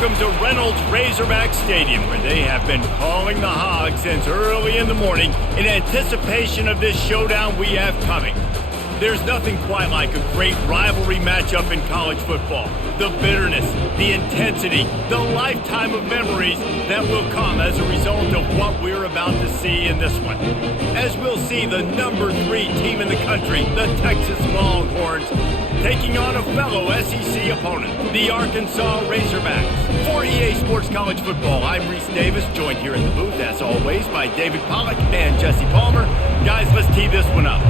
welcome to Reynolds Razorback Stadium, where they have been calling the Hogs since early in the morning in anticipation of this showdown we have coming. There's nothing quite like a great rivalry matchup in college football. The bitterness, the intensity, the lifetime of memories that will come as a result of what we're about to see in this one. As we'll see the number 3 team in the country, the Texas Longhorns, taking on a fellow SEC opponent, the Arkansas Razorbacks. For EA Sports College Football, I'm Reese Davis, joined here in the booth, as always, by David Pollack and Jesse Palmer. Guys, let's tee this one up.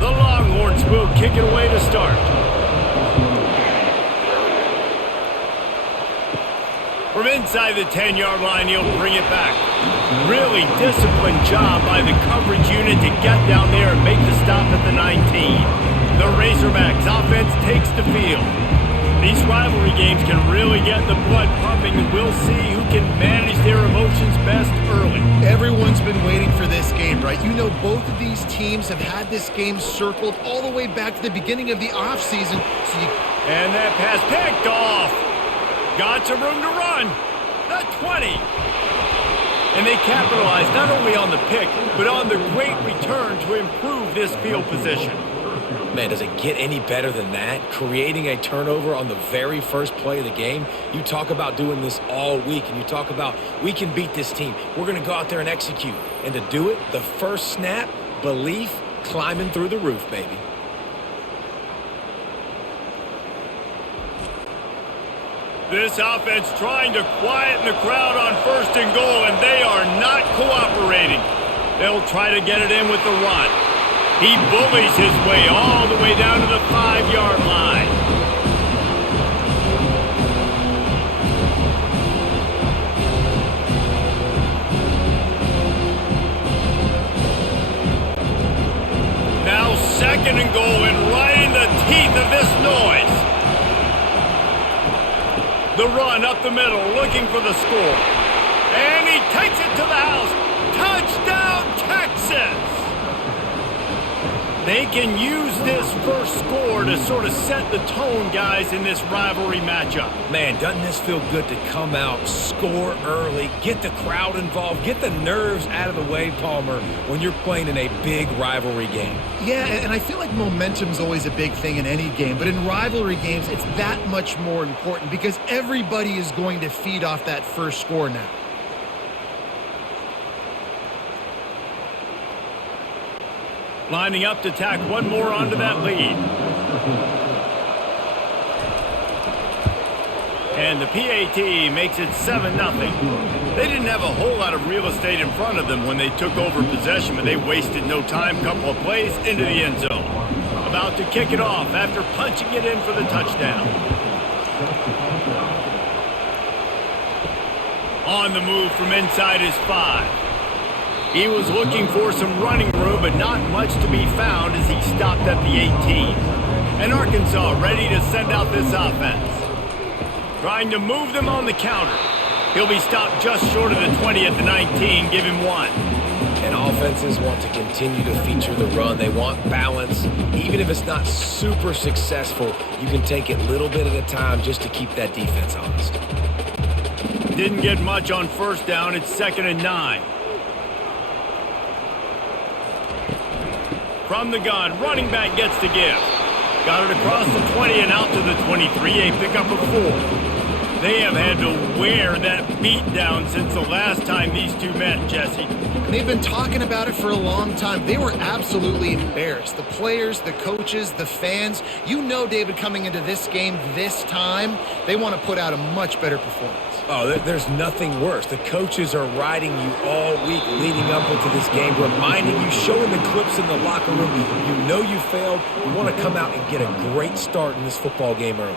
The Longhorns will kick it away to start. From inside the 10-yard line, he'll bring it back. Really disciplined job by the coverage unit to get down there and make the stop at the 19. The Razorbacks offense takes the field. These rivalry games can really get the blood pumping, and we'll see who can manage their emotions best early. Everyone's been waiting for this game, right? You know, both of these teams have had this game circled all the way back to the beginning of the offseason. And that pass picked off. Got some room to run. The 20. And they capitalized not only on the pick, but on the great return to improve this field position. Man, does it get any better than that? Creating a turnover on the very first play of the game. You talk about doing this all week, and you talk about, we can beat this team. We're going to go out there and execute. And to do it, the first snap, belief climbing through the roof, baby. This offense trying to quieten the crowd on 1st and goal, and they are not cooperating. They'll try to get it in with the run. He bullies his way all the way down to the 5-yard line. Now 2nd and goal, and right in the teeth of this noise. The run up the middle, looking for the score. And he takes it to the house. Touchdown, Texas! They can use this first score to sort of set the tone, guys, in this rivalry matchup. Man, doesn't this feel good to come out, score early, get the crowd involved, get the nerves out of the way, Palmer, when you're playing in a big rivalry game? Yeah, and I feel like momentum's always a big thing in any game, but in rivalry games, it's that much more important because everybody is going to feed off that first score now. Lining up to tack one more onto that lead. And the PAT makes it 7-0. They didn't have a whole lot of real estate in front of them when they took over possession, but they wasted no time. Couple of plays into the end zone. About to kick it off after punching it in for the touchdown. On the move from inside his 5. He was looking for some running room, but not much to be found as he stopped at the 18. And Arkansas ready to send out this offense. Trying to move them on the counter. He'll be stopped just short of the 20 at the 19. Give him 1. And offenses want to continue to feature the run. They want balance. Even if it's not super successful, you can take it little bit at a time just to keep that defense honest. Didn't get much on 1st down. It's 2nd and 9. From the gun, running back gets to give. Got it across the 20 and out to the 23, a pickup of 4. They have had to wear that beat down since the last time these two met, Jesse. They've been talking about it for a long time. They were absolutely embarrassed. The players, the coaches, the fans. You know, David, coming into this game this time, they want to put out a much better performance. Oh, there's nothing worse. The coaches are riding you all week leading up into this game, reminding you, showing the clips in the locker room. You know you failed. You want to come out and get a great start in this football game early.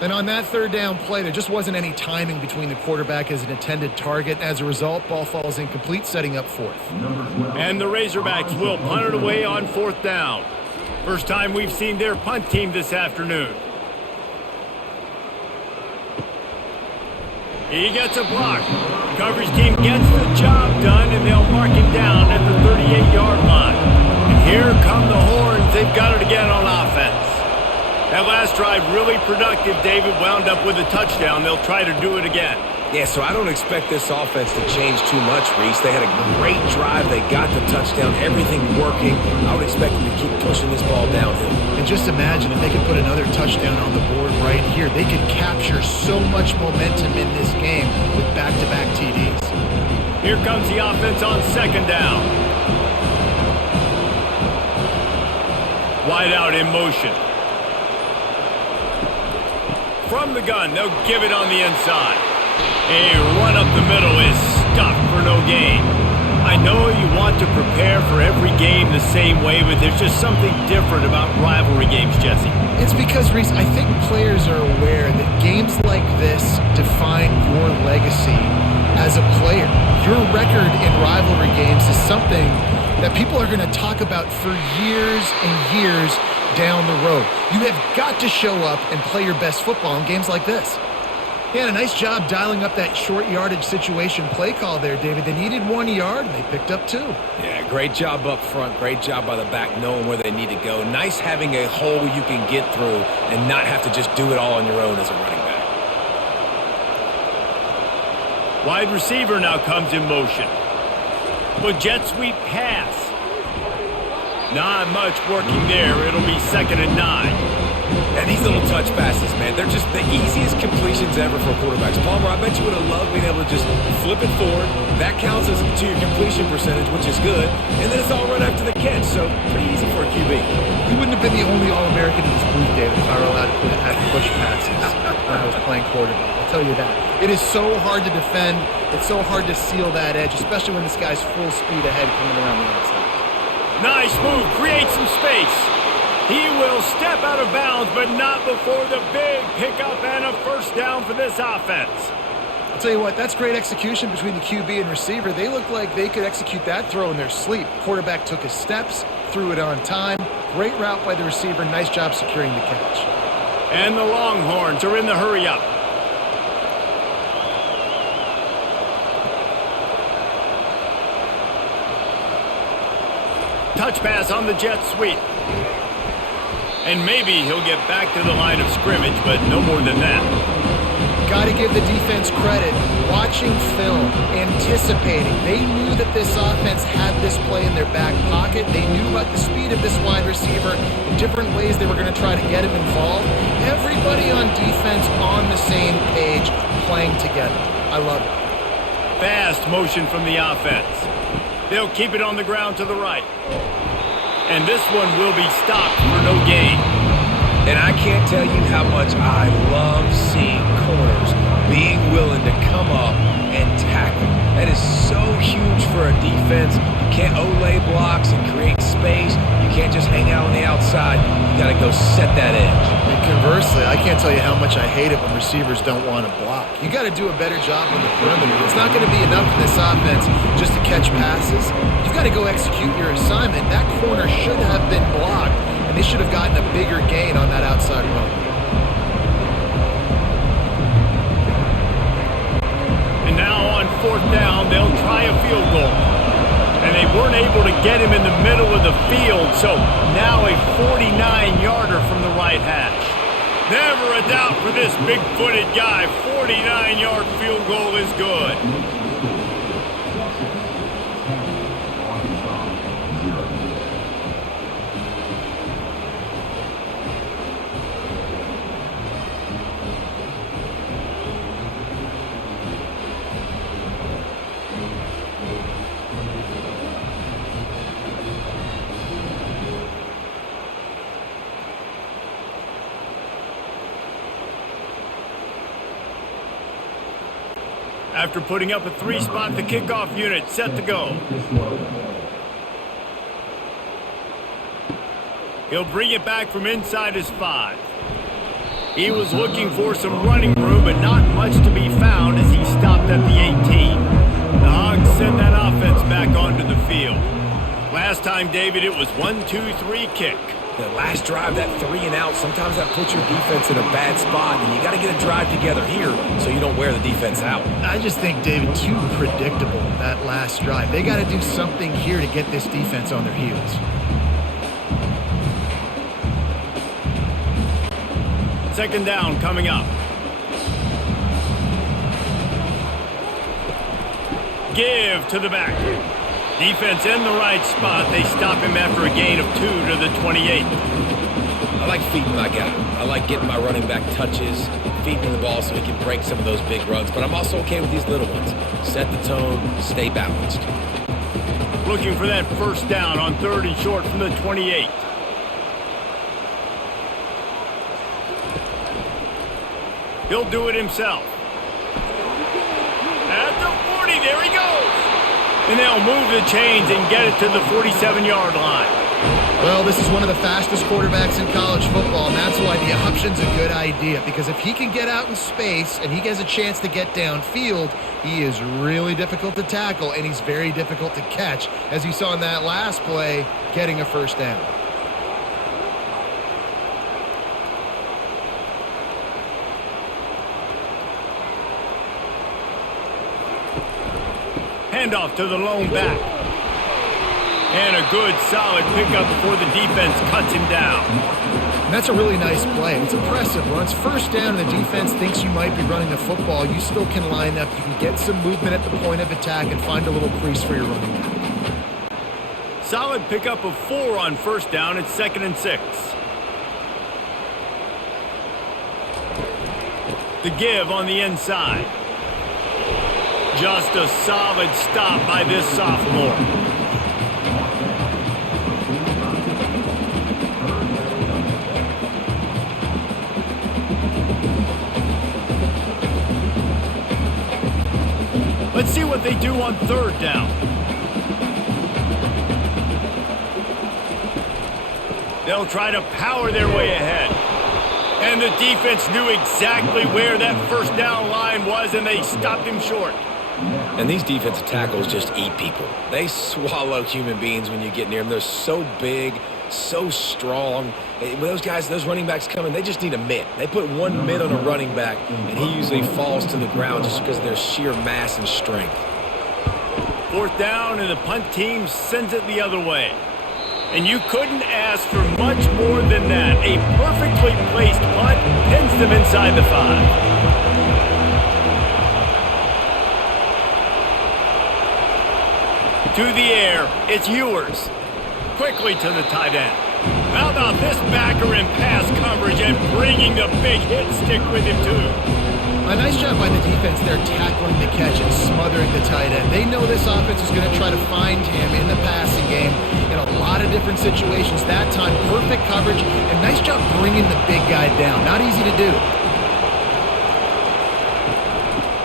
And on that 3rd down play, there just wasn't any timing between the quarterback as an intended target. As a result, ball falls incomplete, setting up 4th. And the Razorbacks will punt it away on 4th down. First time we've seen their punt team this afternoon. He gets a block. Coverage team gets the job done, and they'll mark him down at the 38-yard line. And here come the Horns. They've got it again on offense. That last drive really productive. David wound up with a touchdown. They'll try to do it again. Yeah, so I don't expect this offense to change too much, Reese. They had a great drive. They got the touchdown. Everything working. I would expect them to keep pushing this ball downhill. And just imagine if they could put another touchdown on the board right here. They could capture so much momentum in this game with back-to-back TDs. Here comes the offense on second down. Wide out in motion. From the gun, they'll give it on the inside. A run up the middle is stuffed for no gain. I know you want to prepare for every game the same way, but there's just something different about rivalry games, Jesse. It's because, Reese, I think players are aware that games like this define your legacy as a player. Your record in rivalry games is something that people are going to talk about for years and years down the road. You have got to show up and play your best football in games like this. Yeah, a nice job dialing up that short yardage situation play call there, David. They needed 1 yard, and they picked up 2. Yeah, great job up front. Great job by the back knowing where they need to go. Nice having a hole you can get through and not have to just do it all on your own as a running back. Wide receiver now comes in motion. Well, jet sweep pass. Not much working there. It'll be 2nd and 9. And these little touch passes, man, they're just the easiest completions ever for quarterbacks. Palmer, I bet you would have loved being able to just flip it forward. That counts as to your completion percentage, which is good. And then it's all run after the catch, so pretty easy for a QB. You wouldn't have been the only All-American in this booth, David, if I were allowed to have push passes when I was playing quarterback. I'll tell you that. It is so hard to defend. It's so hard to seal that edge, especially when this guy's full speed ahead coming around the outside. Nice move. Create some space. He will step out of bounds, but not before the big pickup and a first down for this offense. I'll tell you what, that's great execution between the QB and receiver. They look like they could execute that throw in their sleep. Quarterback took his steps, threw it on time. Great route by the receiver. Nice job securing the catch. And the Longhorns are in the hurry-up. Touch pass on the jet sweep. And maybe he'll get back to the line of scrimmage, but no more than that. Got to give the defense credit. Watching film, anticipating. They knew that this offense had this play in their back pocket. They knew about the speed of this wide receiver in different ways they were going to try to get him involved. Everybody on defense on the same page, playing together. I love it. Fast motion from the offense. They'll keep it on the ground to the right. And this one will be stopped for no gain. And I can't tell you how much I love seeing corners being willing to come up and tackle. That is so huge for a defense. You can't olay blocks and create space. You can't just hang out on the outside. You got to go set that edge. And conversely, I can't tell you how much I hate it when receivers don't want to block. You got to do a better job on the perimeter. It's not going to be enough in this offense just to catch passes. You've got to go execute your assignment. That corner should have been blocked, and they should have gotten a bigger gain on that outside run. And now on 4th down, they'll try a field goal. And they weren't able to get him in the middle of the field, so now a 49-yarder from the right hash. Never a doubt for this big-footed guy. 49-yard field goal is good. After putting up a 3-spot, the kickoff unit set to go. He'll bring it back from inside his 5. He was looking for some running room, but not much to be found as he stopped at the 18. The Hogs send that offense back onto the field. Last time, David, it was 1-2-3 kick. The last drive, that 3 and out, sometimes that puts your defense in a bad spot, and you got to get a drive together here so you don't wear the defense out. I just think, David, too predictable, that last drive. They got to do something here to get this defense on their heels. Second down coming up. Give to the back. Defense in the right spot. They stop him after a gain of 2 to the 28. I like feeding my guy. I like getting my running back touches, feeding the ball so he can break some of those big runs. But I'm also okay with these little ones. Set the tone, stay balanced. Looking for that first down on 3rd and short from the 28. He'll do it himself. At the 40, there he goes. And they'll move the chains and get it to the 47-yard line. Well, this is one of the fastest quarterbacks in college football, and that's why the option's a good idea. Because if he can get out in space and he has a chance to get downfield, he is really difficult to tackle, and he's very difficult to catch, as you saw in that last play, getting a first down. Handoff to the lone back. And a good, solid pickup before the defense cuts him down. And that's a really nice play. It's impressive. Once first down and the defense thinks you might be running the football, you still can line up. You can get some movement at the point of attack and find a little crease for your running back. Solid pickup of 4 on first down. It's 2nd and 6. The give on the inside. Just a solid stop by this sophomore. Let's see what they do on 3rd down. They'll try to power their way ahead. And the defense knew exactly where that first down line was, and they stopped him short. And these defensive tackles just eat people. They swallow human beings when you get near them. They're so big, so strong. When those guys, those running backs come in, they just need a mitt. They put one mitt on a running back, and he usually falls to the ground just because of their sheer mass and strength. 4th down, and the punt team sends it the other way. And you couldn't ask for much more than that. A perfectly placed punt pins them inside the 5. To the air, it's Ewers. Quickly to the tight end. How about this backer in pass coverage and bringing the big hit stick with him too? A nice job by the defense there tackling the catch and smothering the tight end. They know this offense is going to try to find him in the passing game in a lot of different situations. That time, perfect coverage and nice job bringing the big guy down. Not easy to do.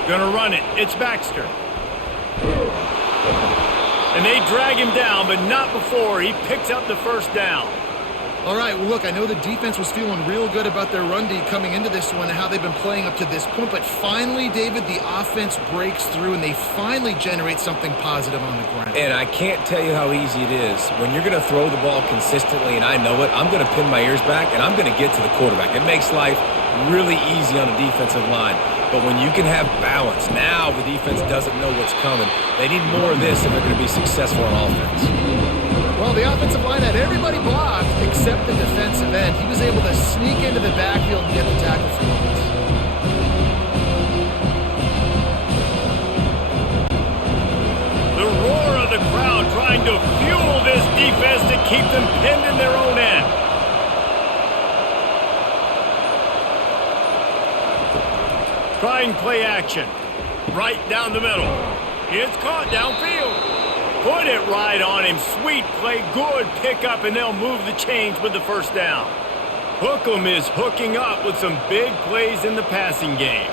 Gonna run it. It's Baxter. And they drag him down, but not before he picks up the first down. All right, well, look, I know the defense was feeling real good about their run D coming into this one and how they've been playing up to this point, but finally, David, the offense breaks through and they finally generate something positive on the ground. And I can't tell you how easy it is. When you're going to throw the ball consistently, and I know it, I'm going to pin my ears back, and I'm going to get to the quarterback. It makes life really easy on the defensive line. But when you can have balance, now the defense doesn't know what's coming. They need more of this if they're going to be successful on offense. Well, the offensive line had everybody blocked except the defensive end. He was able to sneak into the backfield and get the tackle for once. The roar of the crowd trying to fuel this defense to keep them pinned in their own end. Trying play action. Right down the middle. It's caught downfield. Put it right on him. Sweet play. Good pickup, and they'll move the chains with the first down. Hookem is hooking up with some big plays in the passing game.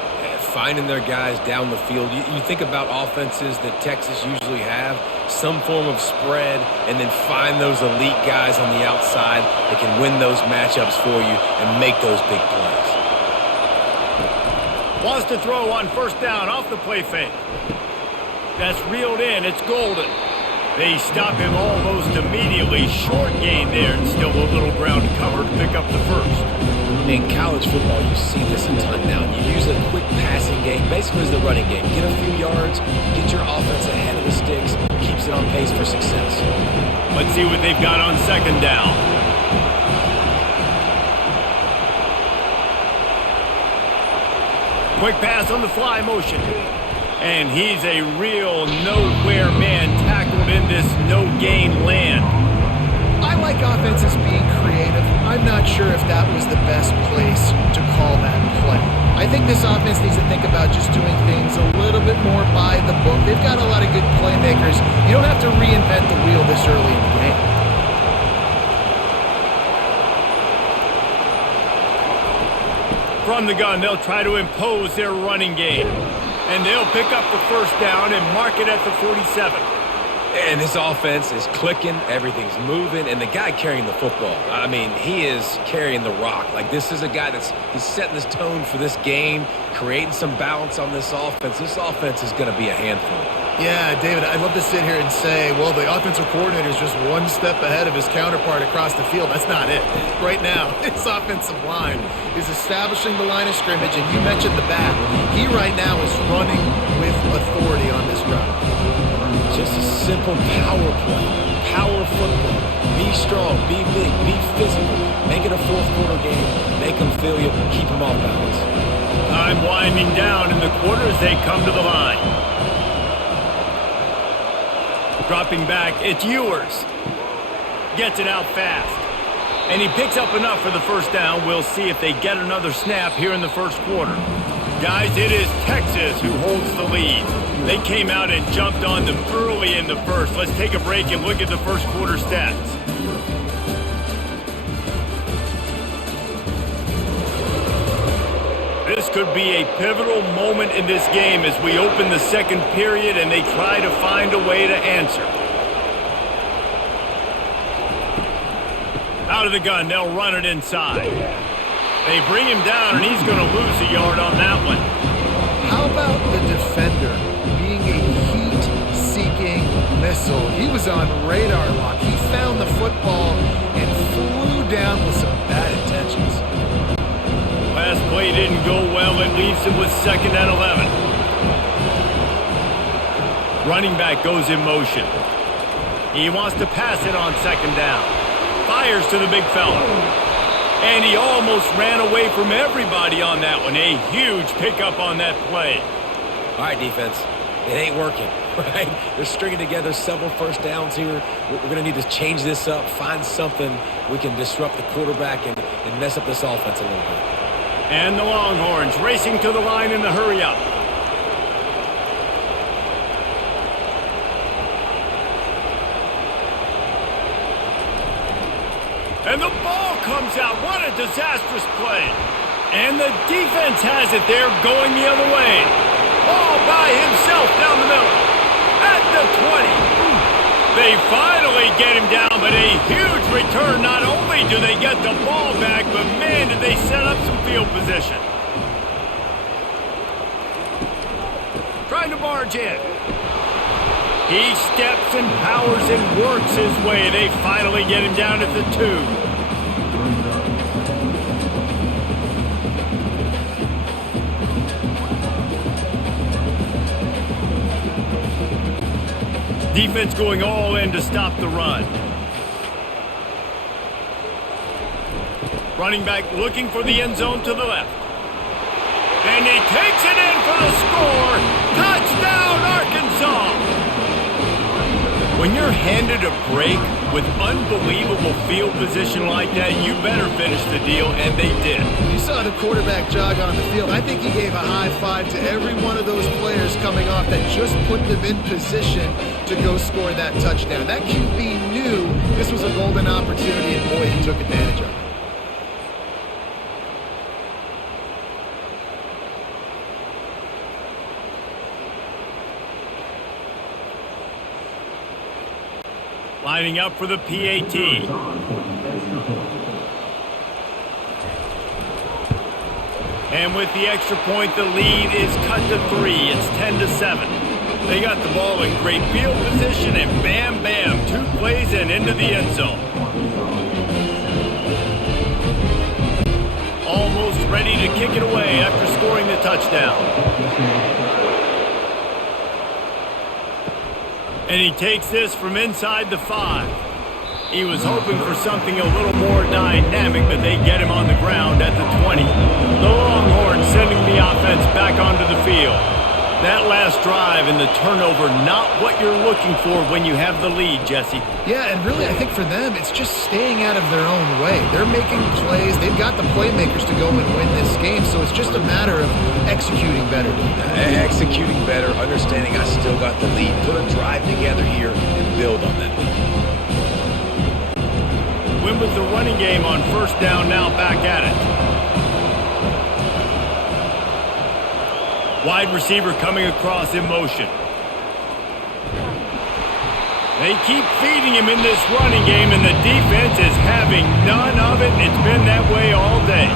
Finding their guys down the field. You think about offenses that Texas usually have, some form of spread, and then find those elite guys on the outside that can win those matchups for you and make those big plays. Wants to throw on first down off the play fake. That's reeled in. It's Golden. They stop him almost immediately. Short gain there, and still a little ground cover to pick up the first. In college football, you see this a ton now. You use a quick passing game, basically as the running game. Get a few yards, get your offense ahead of the sticks, keeps it on pace for success. Let's see what they've got on second down. Quick pass on the fly motion. And he's a real nowhere man tackled in this no-gain land. I like offenses being creative. I'm not sure if that was the best place to call that play. I think this offense needs to think about just doing things a little bit more by the book. They've got a lot of good playmakers. You don't have to reinvent the wheel this early in the game. From the gun, they'll try to impose their running game. And they'll pick up the first down and mark it at the 47. And this offense is clicking, everything's moving, and the guy carrying the football, I mean, he is carrying the rock. Like, this is a guy he's setting this tone for this game, creating some balance on this offense. This offense is going to be a handful. Yeah, David, I'd love to sit here and say, well, the offensive coordinator is just one step ahead of his counterpart across the field. That's not it. Right now, this offensive line is establishing the line of scrimmage, and you mentioned the back. He right now is running with authority on this drive. Just a simple power play, power football. Be strong, be big, be physical. Make it a fourth quarter game. Make them feel you, keep them off balance. Time winding down in the quarter as they come to the line. Dropping back, it's Ewers. Gets it out fast. And he picks up enough for the first down. We'll see if they get another snap here in the first quarter. Guys, it is Texas who holds the lead. They came out and jumped on them early in the first. Let's take a break and look at the first quarter stats. This could be a pivotal moment in this game as we open the second period and they try to find a way to answer. Out of the gun, they'll run it inside. They bring him down, and he's going to lose a yard on that one. How about the defender being a heat-seeking missile? He was on radar lock. He found the football and flew down with some bad intentions. Last play didn't go well. It leaves him with 2nd and 11. Running back goes in motion. He wants to pass it on 2nd down. Fires to the big fella. And he almost ran away from everybody on that one. A huge pickup on that play. All right, defense. It ain't working, right? They're stringing together several first downs here. We're going to need to change this up, find something we can disrupt the quarterback and mess up this offense a little bit. And the Longhorns racing to the line in the hurry-up. And the ball comes out. What a disastrous play. And the defense has it there going the other way. All by himself down the middle. At the 20. They finally get him down, but a huge return. Not only do they get the ball back, but man, did they set up some field position. Trying to barge in. He steps and powers and works his way. They finally get him down at the 2. Defense going all in to stop the run. Running back looking for the end zone to the left. And he takes it in for the score. Touchdown, Arkansas! When you're handed a break with unbelievable field position like that, you better finish the deal, and they did. You saw the quarterback jog on the field. I think he gave a high five to every one of those players coming off that just put them in position to go score that touchdown. That QB knew this was a golden opportunity, and boy, he took advantage of it. Lining up for the PAT. And with the extra point, the lead is cut to 3. It's 10-7. They got the ball in great field position, and bam, bam, 2 plays and into the end zone. Almost ready to kick it away after scoring the touchdown. And he takes this from inside the 5. He was hoping for something a little more dynamic, but they get him on the ground at the 20. The Longhorns sending the offense back field. That last drive and the turnover, not what you're looking for when you have the lead, Jesse. Yeah, and really I think for them it's just staying out of their own way. They're making plays. They've got the playmakers to go and win this game, so it's just a matter of executing better. Executing better, understanding I still got the lead. Put a drive together here and build on that lead. Win with the running game on first down, now back at it. Wide receiver coming across in motion. They keep feeding him in this running game, and the defense is having none of it. It's been that way all day.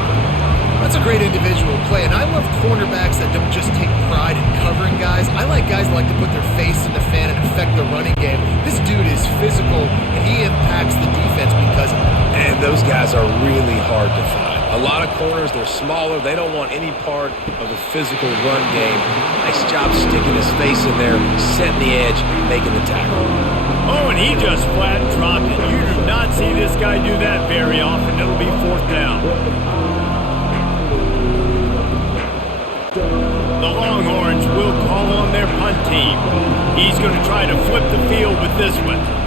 That's a great individual play, and I love cornerbacks that don't just take pride in covering guys. I like guys that like to put their face in the fan and affect the running game. This dude is physical, and he impacts the defense because of that. And those guys are really hard to find. A lot of corners, they're smaller. They don't want any part of the physical run game. Nice job sticking his face in there, setting the edge, making the tackle. Oh, and he just flat dropped it. You do not see this guy do that very often. It'll be fourth down. The Longhorns will call on their punt team. He's going to try to flip the field with this one.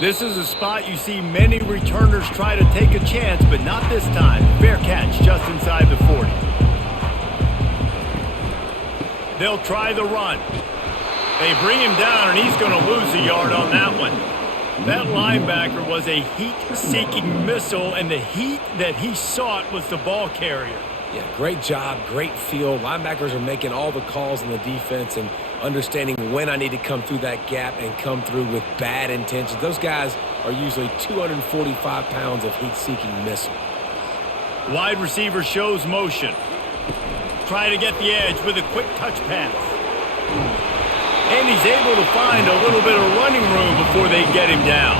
This is a spot you see many returners try to take a chance, but not this time. Fair catch just inside the 40. They'll try the run. They bring him down, and he's going to lose a yard on that one. That linebacker was a heat-seeking missile, and the heat that he sought was the ball carrier. Yeah, great job, great feel. Linebackers are making all the calls in the defense and understanding when I need to come through that gap and come through with bad intentions. Those guys are usually 245 pounds of heat-seeking missile. Wide receiver shows motion. Try to get the edge with a quick touch pass. And he's able to find a little bit of running room before they get him down.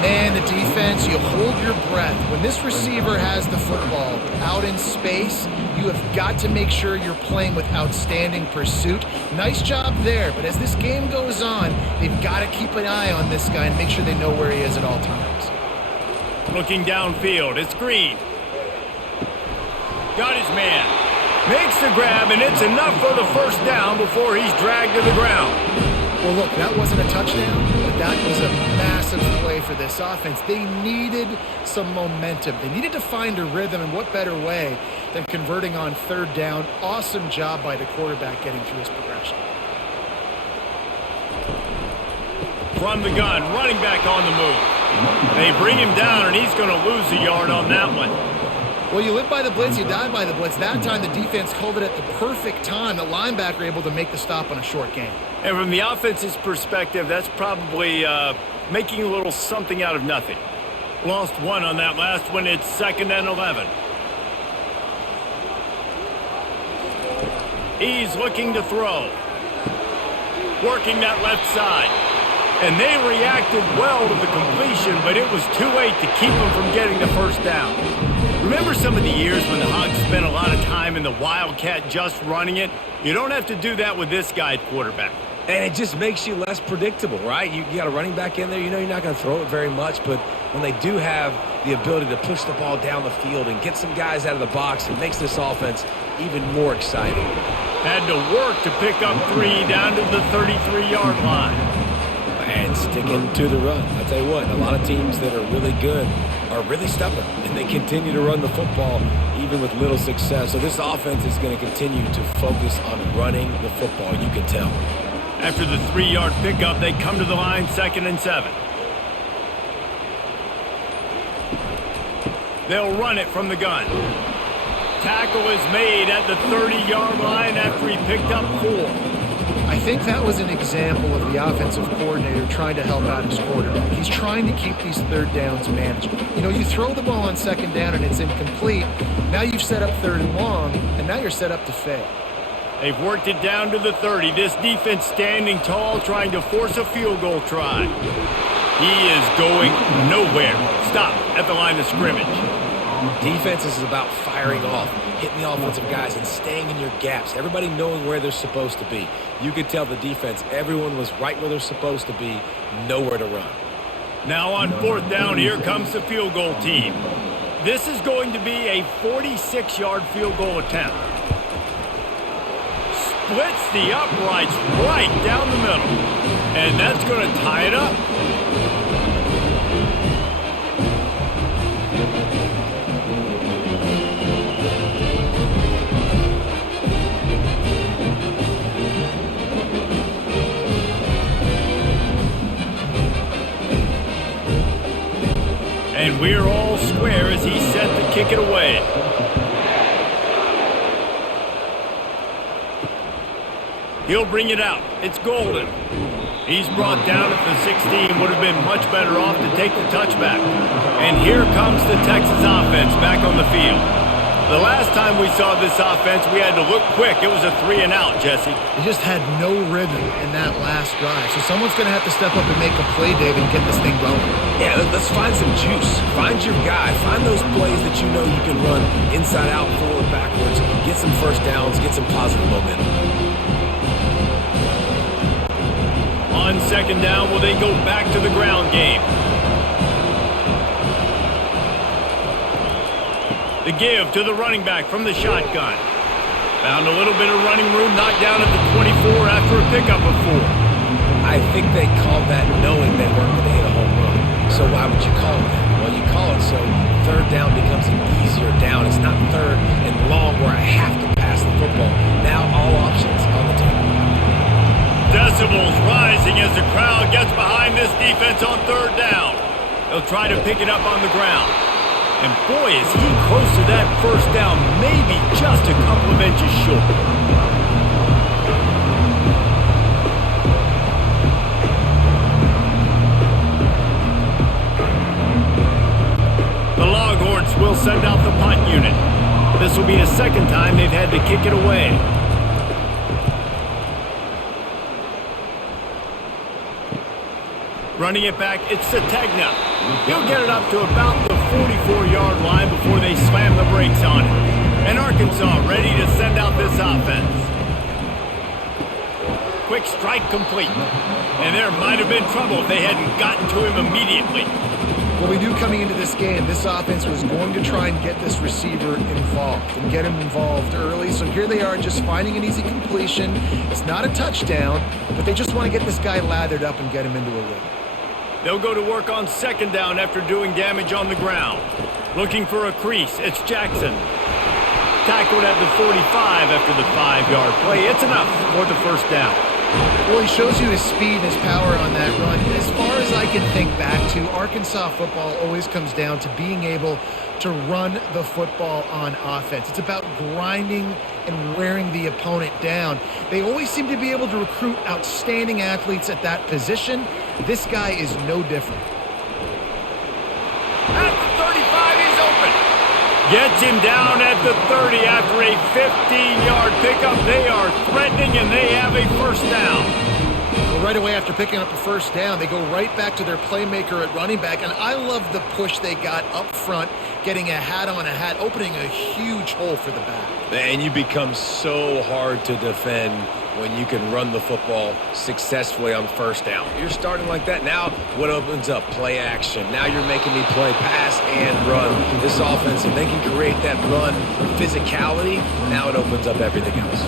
Man, the defense, you hold your breath. When this receiver has the football out in space, you have got to make sure you're playing with outstanding pursuit. Nice job there, but as this game goes on, they've got to keep an eye on this guy and make sure they know where he is at all times. Looking downfield, it's Green. Got his man. Makes the grab, and it's enough for the first down before he's dragged to the ground. Well, look, that wasn't a touchdown, but that was a massive play for this offense. They needed some momentum. They needed to find a rhythm, and what better way than converting on third down. Awesome job by the quarterback getting through his progression. From the gun, running back on the move. They bring him down, and he's going to lose a yard on that one. Well, you live by the blitz, you die by the blitz. That time, the defense called it at the perfect time. The linebacker able to make the stop on a short gain. And from the offense's perspective, that's probably making a little something out of nothing. Lost one on that last one. It's 2nd and 11. He's looking to throw. Working that left side. And they reacted well to the completion, but it was too late to keep them from getting the first down. Remember some of the years when the Hogs spent a lot of time in the Wildcat just running it? You don't have to do that with this guy at quarterback. And it just makes you less predictable, right? You got a running back in there. You know you're not going to throw it very much, but when they do have the ability to push the ball down the field and get some guys out of the box, it makes this offense even more exciting. Had to work to pick up 3 down to the 33-yard line. And sticking to the run. I'll tell you what, a lot of teams that are really good are really stubborn, and they continue to run the football even with little success. So this offense is going to continue to focus on running the football, you can tell. After the 3-yard pickup, they come to the line, 2nd and 7. They'll run it from the gun. Tackle is made at the 30-yard line after he picked up 4. I think that was an example of the offensive coordinator trying to help out his quarterback. He's trying to keep these third downs manageable. You know, you throw the ball on 2nd down and it's incomplete. Now you've set up 3rd and long, and now you're set up to fail. They've worked it down to the 30. This defense standing tall, trying to force a field goal try. He is going nowhere. Stop at the line of scrimmage. Defense is about firing off, hitting the offensive guys and staying in your gaps. Everybody knowing where they're supposed to be. You could tell the defense, everyone was right where they're supposed to be, nowhere to run. Now on 4th down, here comes the field goal team. This is going to be a 46-yard field goal attempt. Splits the uprights right down the middle. And that's going to tie it up. And we're all square as he's set to kick it away. He'll bring it out. It's Golden. He's brought down at the 16. Would have been much better off to take the touchback. And here comes the Texas offense back on the field. The last time we saw this offense, we had to look quick. It was a 3-and-out, Jesse. They just had no rhythm in that last drive. So someone's going to have to step up and make a play, David, and get this thing going. Yeah, let's find some juice. Find your guy. Find those plays that you know you can run inside out, forward, backwards. Get some first downs. Get some positive momentum. On second down, will they go back to the ground game? The give to the running back from the shotgun. Found a little bit of running room, knocked down at the 24 after a pickup of 4. I think they called that knowing they weren't going to hit a home run. So why would you call it that? Well, you call it so third down becomes an easier down. It's not third and long where I have to pass the football. Now all options on the table. Decibels rising as the crowd gets behind this defense on third down. They'll try to pick it up on the ground. And boy, is he close to that first down, maybe just a couple of inches short. The Longhorns will send out the punt unit. This will be the second time they've had to kick it away. Running it back, it's Sategna. He'll get it up to about the 44-yard line before they slam the brakes on it. And Arkansas ready to send out this offense. Quick strike complete. And there might have been trouble if they hadn't gotten to him immediately. Well, we knew coming into this game, this offense was going to try and get this receiver involved and get him involved early. So here they are just finding an easy completion. It's not a touchdown, but they just want to get this guy lathered up and get him into a rhythm. They'll go to work on second down after doing damage on the ground. Looking for a crease, it's Jackson. Tackled at the 45 after the 5-yard play. It's enough for the first down. Well, he shows you his speed and his power on that run. As far as I can think back to, Arkansas football always comes down to being able to run the football on offense. It's about grinding and wearing the opponent down. They always seem to be able to recruit outstanding athletes at that position. This guy is no different. At the 35, he's open. Gets him down at the 30 after a 15-yard pickup. They are threatening, and they have a first down. Well, right away after picking up a first down, they go right back to their playmaker at running back, and I love the push they got up front, getting a hat on a hat, opening a huge hole for the back. And you become so hard to defend when you can run the football successfully on first down. You're starting like that. Now what opens up? Play action. Now you're making me play pass and run. This offense, if they can create that run physicality, now it opens up everything else.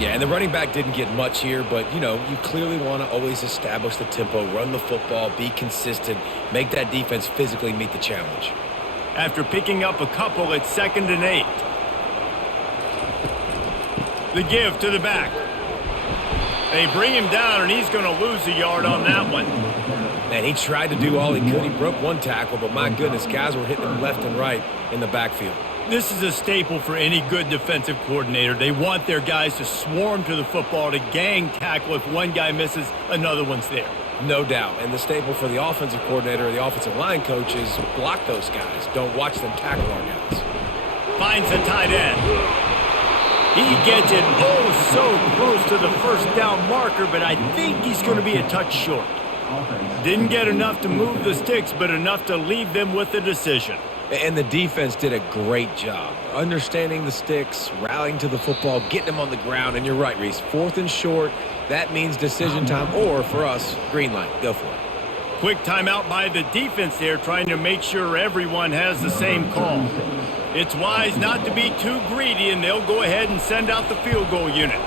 Yeah, and the running back didn't get much here, but, you know, you clearly want to always establish the tempo, run the football, be consistent, make that defense physically meet the challenge. After picking up a couple, it's 2nd and 8. The give to the back. They bring him down, and he's going to lose a yard on that one. Man, he tried to do all he could. He broke one tackle, but my goodness, guys were hitting him left and right in the backfield. This is a staple for any good defensive coordinator. They want their guys to swarm to the football, to gang tackle. If one guy misses, another one's there. No doubt. And the staple for the offensive coordinator or the offensive line coach is block those guys. Don't watch them tackle our guys. Finds a tight end. He gets it so close to the first down marker, but I think he's going to be a touch short. Didn't get enough to move the sticks, but enough to leave them with a decision. And the defense did a great job understanding the sticks, rallying to the football, getting them on the ground. And you're right, Reese, 4th and short, that means decision time, or for us, green light. Go for it. Quick timeout by the defense there, trying to make sure everyone has the same call. It's wise not to be too greedy, and they'll go ahead and send out the field goal unit.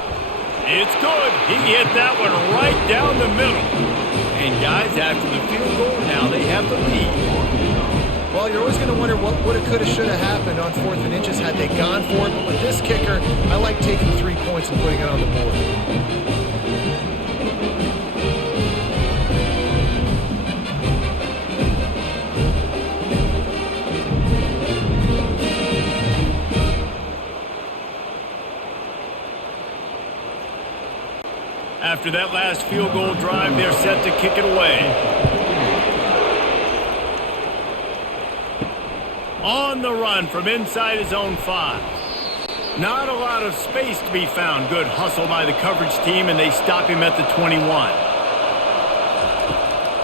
It's good. He hit that one right down the middle. And guys, after the field goal, now they have the lead. Well, you're always going to wonder what woulda, coulda, shoulda happened on 4th and inches had they gone for it. But with this kicker, I like taking 3 points and putting it on the board. After that last field goal drive, they're set to kick it away. On the run from inside his own 5. Not a lot of space to be found. Good hustle by the coverage team, and they stop him at the 21.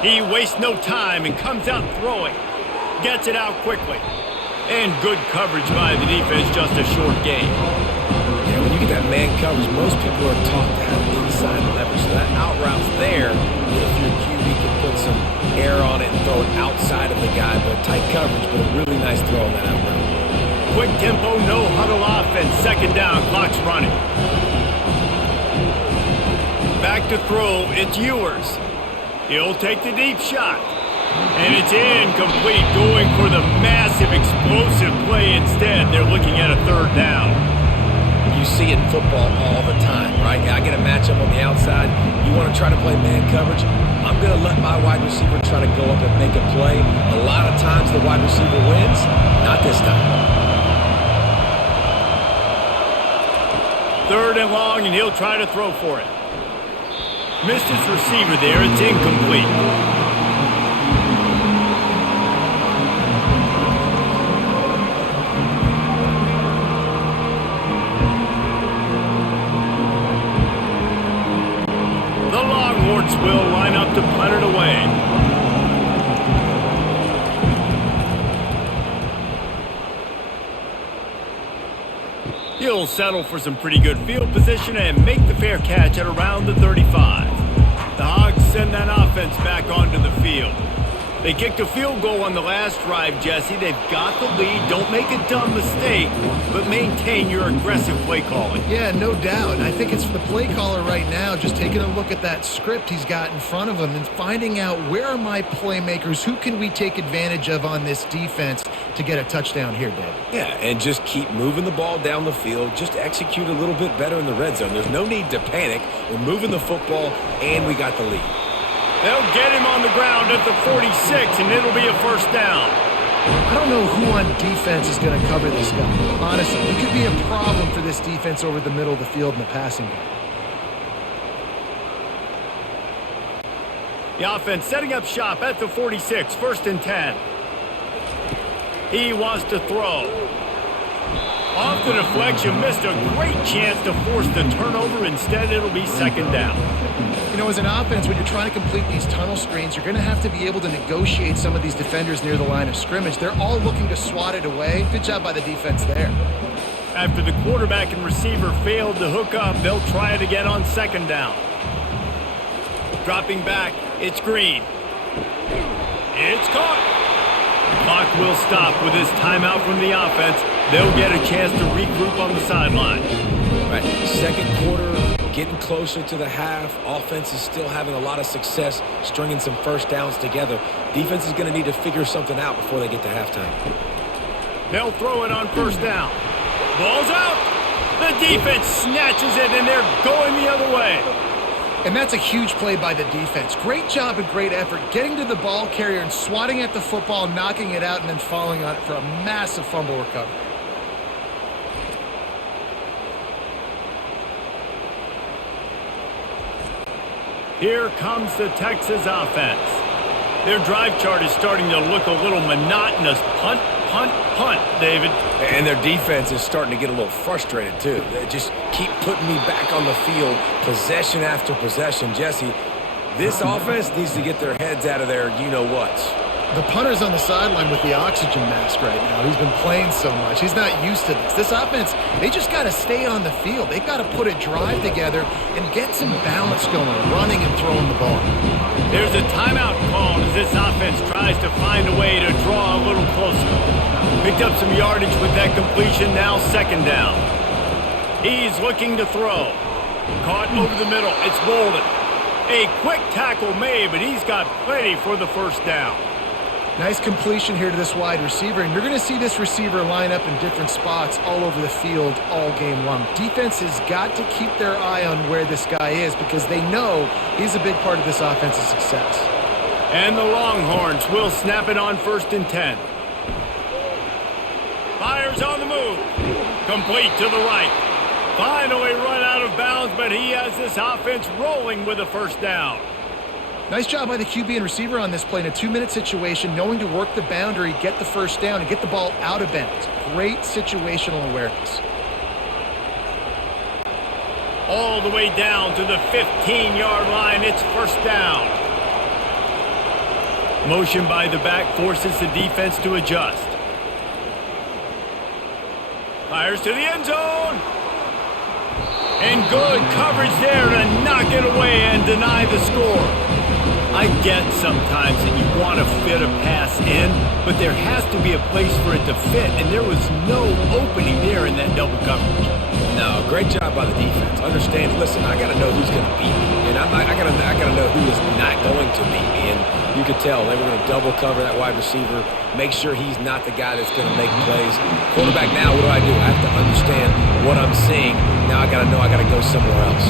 He wastes no time and comes out throwing. Gets it out quickly. And good coverage by the defense, just a short gain. Yeah, when you get that man coverage, most people are taught to have inside leverage. So that out route's there. If your QB can put some air on it and throw it outside of the guy, but tight coverage, but a really nice throw on that out route. Quick tempo, no huddle offense. Second down, clock's running. Back to throw, it's Ewers. He'll take the deep shot. And it's incomplete, going for the massive explosive play instead. They're looking at a 3rd down. You see it in football all the time, right? I get a matchup on the outside. You want to try to play man coverage? I'm going to let my wide receiver try to go up and make a play. A lot of times the wide receiver wins. Not this time. 3rd and long, and he'll try to throw for it. Missed his receiver there. It's incomplete. Will line up to punt it away. He'll settle for some pretty good field position and make the fair catch at around the 35. The Hogs send that offense back onto the field. They kicked a field goal on the last drive, Jesse. They've got the lead. Don't make a dumb mistake, but maintain your aggressive play calling. Yeah, no doubt. I think it's for the play caller right now, just taking a look at that script he's got in front of him and finding out where are my playmakers, who can we take advantage of on this defense to get a touchdown here, Dave. Yeah, and just keep moving the ball down the field. Just execute a little bit better in the red zone. There's no need to panic. We're moving the football, and we got the lead. They'll get him on the ground at the 46, and it'll be a 1st down. I don't know who on defense is going to cover this guy. Honestly, it could be a problem for this defense over the middle of the field in the passing game. The offense setting up shop at the 46, 1st and 10. He wants to throw. Off the deflection, missed a great chance to force the turnover. Instead, it'll be 2nd down. You know, as an offense, when you're trying to complete these tunnel screens, you're going to have to be able to negotiate some of these defenders near the line of scrimmage. They're all looking to swat it away. Good job by the defense there. After the quarterback and receiver failed to hook up, they'll try it again on 2nd down. Dropping back, it's Green. It's caught. The clock will stop with this timeout from the offense. They'll get a chance to regroup on the sideline. Right, 2nd quarter, getting closer to the half. Offense is still having a lot of success stringing some 1st downs together. Defense is going to need to figure something out before they get to halftime. They'll throw it on 1st down. Ball's out. The defense snatches it, and they're going the other way. And that's a huge play by the defense. Great job and great effort getting to the ball carrier and swatting at the football, knocking it out, and then falling on it for a massive fumble recovery. Here comes the Texas offense. Their drive chart is starting to look a little monotonous. Punt, punt, punt, David. And their defense is starting to get a little frustrated, too. They just keep putting me back on the field, possession after possession. Jesse, this offense needs to get their heads out of their you-know-whats. The punter's on the sideline with the oxygen mask right now. He's been playing so much. He's not used to this. This offense, they just got to stay on the field. They've got to put a drive together and get some balance going, running and throwing the ball. There's a timeout called as this offense tries to find a way to draw a little closer. Picked up some yardage with that completion, now second down. He's looking to throw. Caught over the middle. It's Bolden. A quick tackle made, but he's got plenty for the first down. Nice completion here to this wide receiver, and you're going to see this receiver line up in different spots all over the field all game long. Defense has got to keep their eye on where this guy is because they know he's a big part of this offense's success. And the Longhorns will snap it on 1st and 10. Fires on the move. Complete to the right. Finally run out of bounds, but he has this offense rolling with a first down. Nice job by the QB and receiver on this play in a 2-minute situation, knowing to work the boundary, get the first down, and get the ball out of bounds. Great situational awareness. All the way down to the 15-yard line. It's first down. Motion by the back forces the defense to adjust. Fires to the end zone. And good coverage there to knock it away and deny the score. I get sometimes that you want to fit a pass in, but there has to be a place for it to fit, and there was no opening there in that double coverage. No, great job by the defense. Understand, listen, I got to know who's going to beat me, and I got to know who is not going to beat me. And you could tell they were going to double cover that wide receiver, make sure he's not the guy that's going to make plays. Quarterback now, what do? I have to understand what I'm seeing. Now I got to know I got to go somewhere else.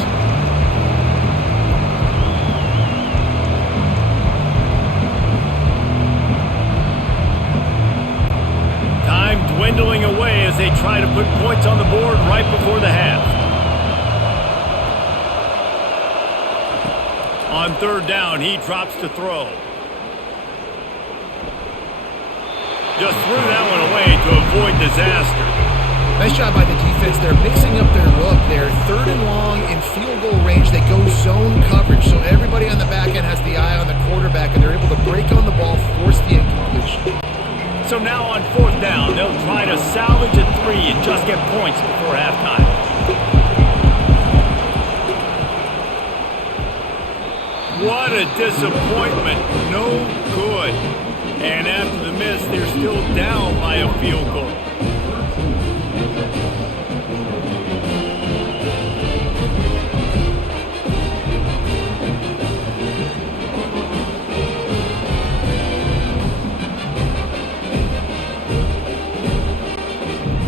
Dwindling away as they try to put points on the board right before the half. On 3rd down, he drops to throw. Just threw that one away to avoid disaster. Nice job by the defense. They're mixing up their look. They're 3rd and long in field goal range. They go zone coverage, so everybody on the back end has the eye on the quarterback, and they're able to break on the ball, force the incompletion. So now on 4th down, they'll try to salvage a 3 and just get points before halftime. What a disappointment. No good. And after the miss, they're still down by a field goal.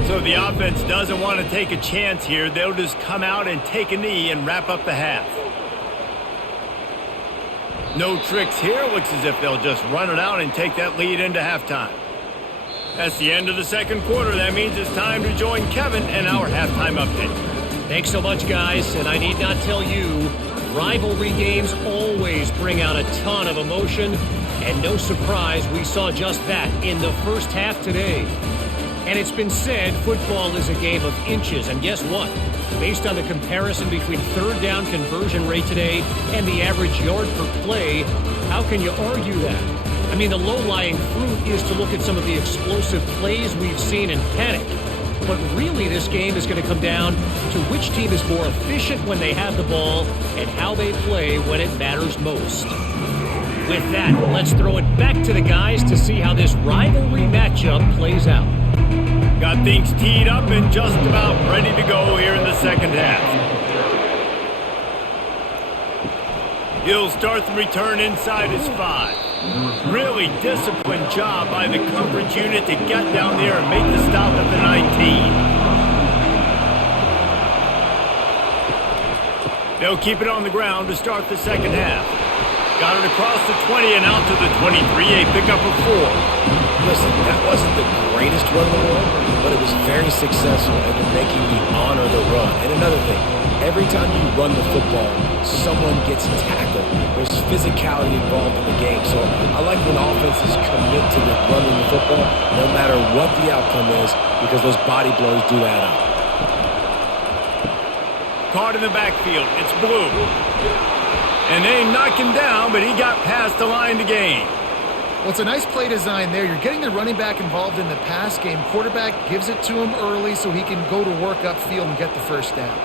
So the offense doesn't want to take a chance here. They'll just come out and take a knee and wrap up the half. No tricks here. Looks as if they'll just run it out and take that lead into halftime. That's the end of the second quarter. That means it's time to join Kevin and our halftime update. Thanks so much, guys. And I need not tell you, rivalry games always bring out a ton of emotion. And no surprise, we saw just that in the first half today. And it's been said football is a game of inches. And guess what? Based on the comparison between 3rd down conversion rate today and the average yard per play, how can you argue that? I mean, the low-lying fruit is to look at some of the explosive plays we've seen in panic. But really, this game is going to come down to which team is more efficient when they have the ball and how they play when it matters most. With that, let's throw it back to the guys to see how this rivalry matchup plays out. Got things teed up and just about ready to go here in the second half. He'll start the return inside his 5. Really disciplined job by the coverage unit to get down there and make the stop at the 19. They'll keep it on the ground to start the second half. Got it across the 20 and out to the 23, a pickup of 4. Listen, that wasn't the greatest run in the world, but it was very successful, and they're making me honor the run. And another thing, every time you run the football, someone gets tackled. There's physicality involved in the game. So I like when offenses commit to the running the football, no matter what the outcome is, because those body blows do add up. Caught in the backfield. It's Blue. And they knock him down, but he got past the line to gain. Well, it's a nice play design there. You're getting the running back involved in the pass game. Quarterback gives it to him early so he can go to work upfield and get the first down.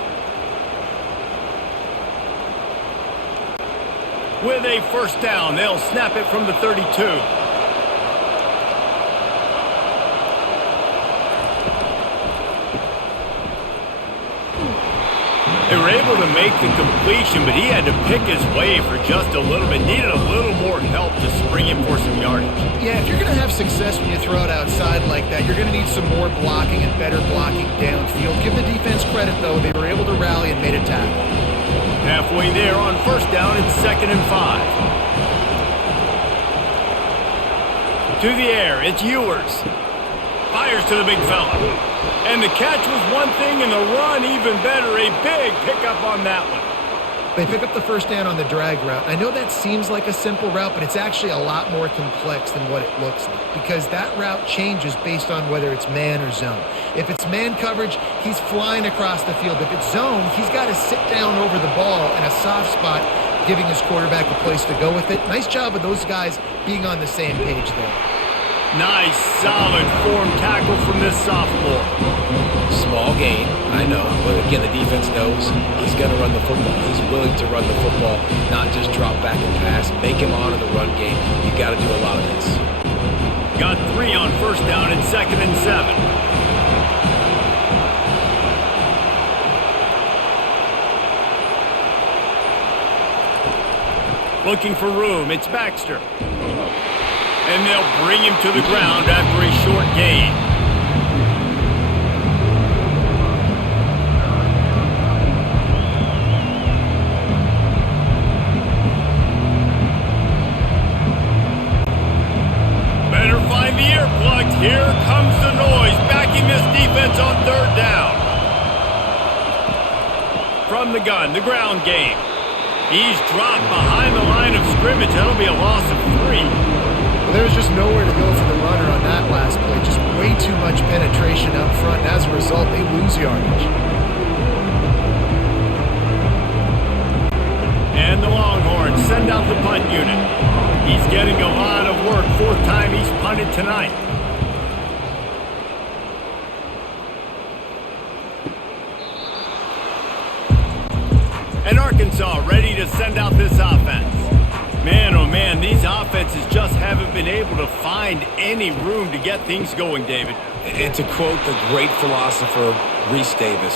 With a first down, they'll snap it from the 32. They were able to make the completion, but he had to pick his way for just a little bit. Needed a little more help to spring him for some yardage. Yeah, if you're going to have success when you throw it outside like that, you're going to need some more blocking and better blocking downfield. Give the defense credit, though. They were able to rally and made a tackle. Halfway there on first down, it's 2nd and 5. To the air, it's Ewers. Fires to the big fella. And the catch was one thing, and the run even better. A big pickup on that one. They pick up the first down on the drag route. I know that seems like a simple route, but it's actually a lot more complex than what it looks like because that route changes based on whether it's man or zone. If it's man coverage, he's flying across the field. If it's zone, he's got to sit down over the ball in a soft spot, giving his quarterback a place to go with it. Nice job of those guys being on the same page there. Nice, solid form tackle from this sophomore. Small gain, I know, but again, the defense knows he's going to run the football. He's willing to run the football, not just drop back and pass. Make him honor the run game. You got to do a lot of this. Got 3 on first down and 2nd and 7. Looking for room, it's Baxter. And they'll bring him to the ground after a short gain. Better find the earplugs. Here comes the noise, backing this defense on 3rd down. From the gun, the ground game. He's dropped behind the line of scrimmage. That'll be a loss of 3. Well, there was just nowhere to go for the runner on that last play. Just way too much penetration up front. And as a result, they lose yardage. And the Longhorns send out the punt unit. He's getting a lot of work. 4th time he's punted tonight. And Arkansas ready to send out this offense. Man, oh man, these offenses just haven't been able to find any room to get things going, David. And to quote the great philosopher Reese Davis,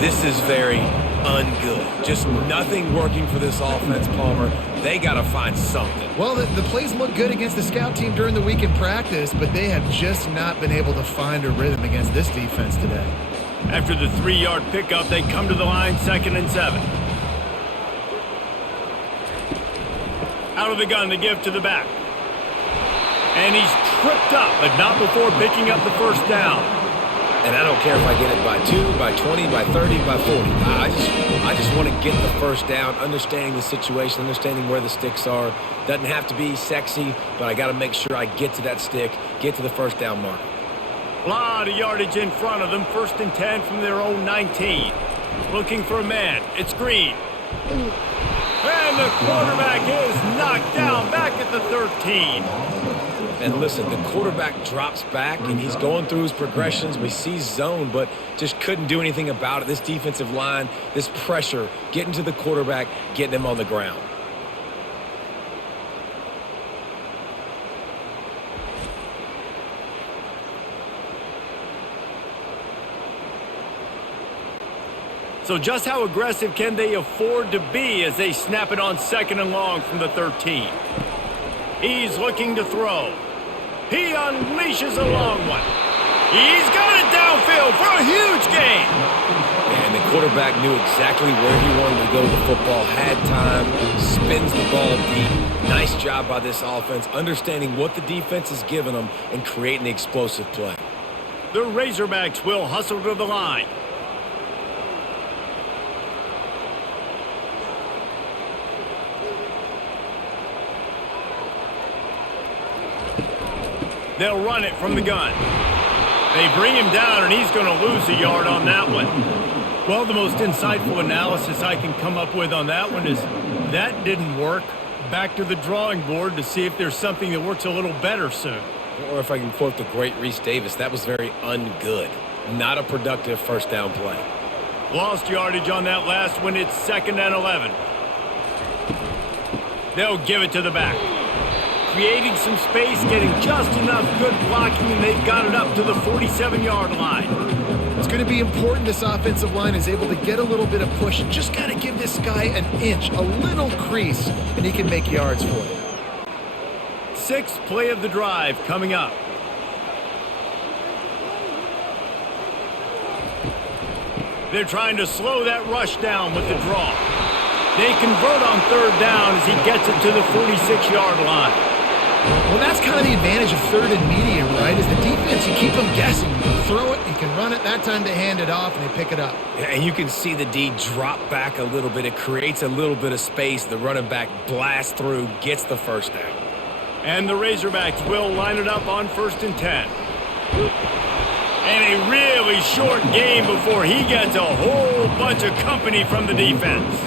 this is very ungood. Just nothing working for this offense, Palmer. They got to find something. Well, the plays look good against the scout team during the week in practice, but they have just not been able to find a rhythm against this defense today. After the 3-yard pickup, they come to the line 2nd and 7. Out of the gun to give to the back. And he's tripped up, but not before picking up the first down. And I don't care if I get it by 2, by 20, by 30, by 40. I just want to get the first down, understanding the situation, understanding where the sticks are. Doesn't have to be sexy, but I got to make sure I get to that stick, get to the first down mark. A lot of yardage in front of them. 1st and 10 from their own 19. Looking for a man. It's Green. And the quarterback is knocked down back at the 13. And listen, the quarterback drops back, and he's going through his progressions. We see zone, but just couldn't do anything about it. This defensive line, this pressure, getting to the quarterback, getting him on the ground. So just how aggressive can they afford to be as they snap it on 2nd and long from the 13? He's looking to throw. He unleashes a long one. He's got it downfield for a huge gain. And the quarterback knew exactly where he wanted to go with the football, had time, spins the ball deep. Nice job by this offense, understanding what the defense is giving them and creating the explosive play. The Razorbacks will hustle to the line. They'll run it from the gun. They bring him down, and he's going to lose a yard on that one. Well, the most insightful analysis I can come up with on that one is that didn't work, back to the drawing board to see if there's something that works a little better soon. Or if I can quote the great Reese Davis, that was very ungood. Not a productive first down play. Lost yardage on that last one. It's 2nd and 11. They'll give it to the back. Creating some space, getting just enough good blocking, and they've got it up to the 47-yard line. It's going to be important this offensive line is able to get a little bit of push. Just got to give this guy an inch, a little crease, and he can make yards for you. 6th play of the drive coming up. They're trying to slow that rush down with the draw. They convert on 3rd down as he gets it to the 46-yard line. Well, that's kind of the advantage of 3rd and medium, right? Is the defense, you keep them guessing. You can throw it, you can run it. That time they hand it off and they pick it up. And you can see the D drop back a little bit. It creates a little bit of space. The running back blasts through, gets the first down. And the Razorbacks will line it up on 1st and 10. And a really short game before he gets a whole bunch of company from the defense.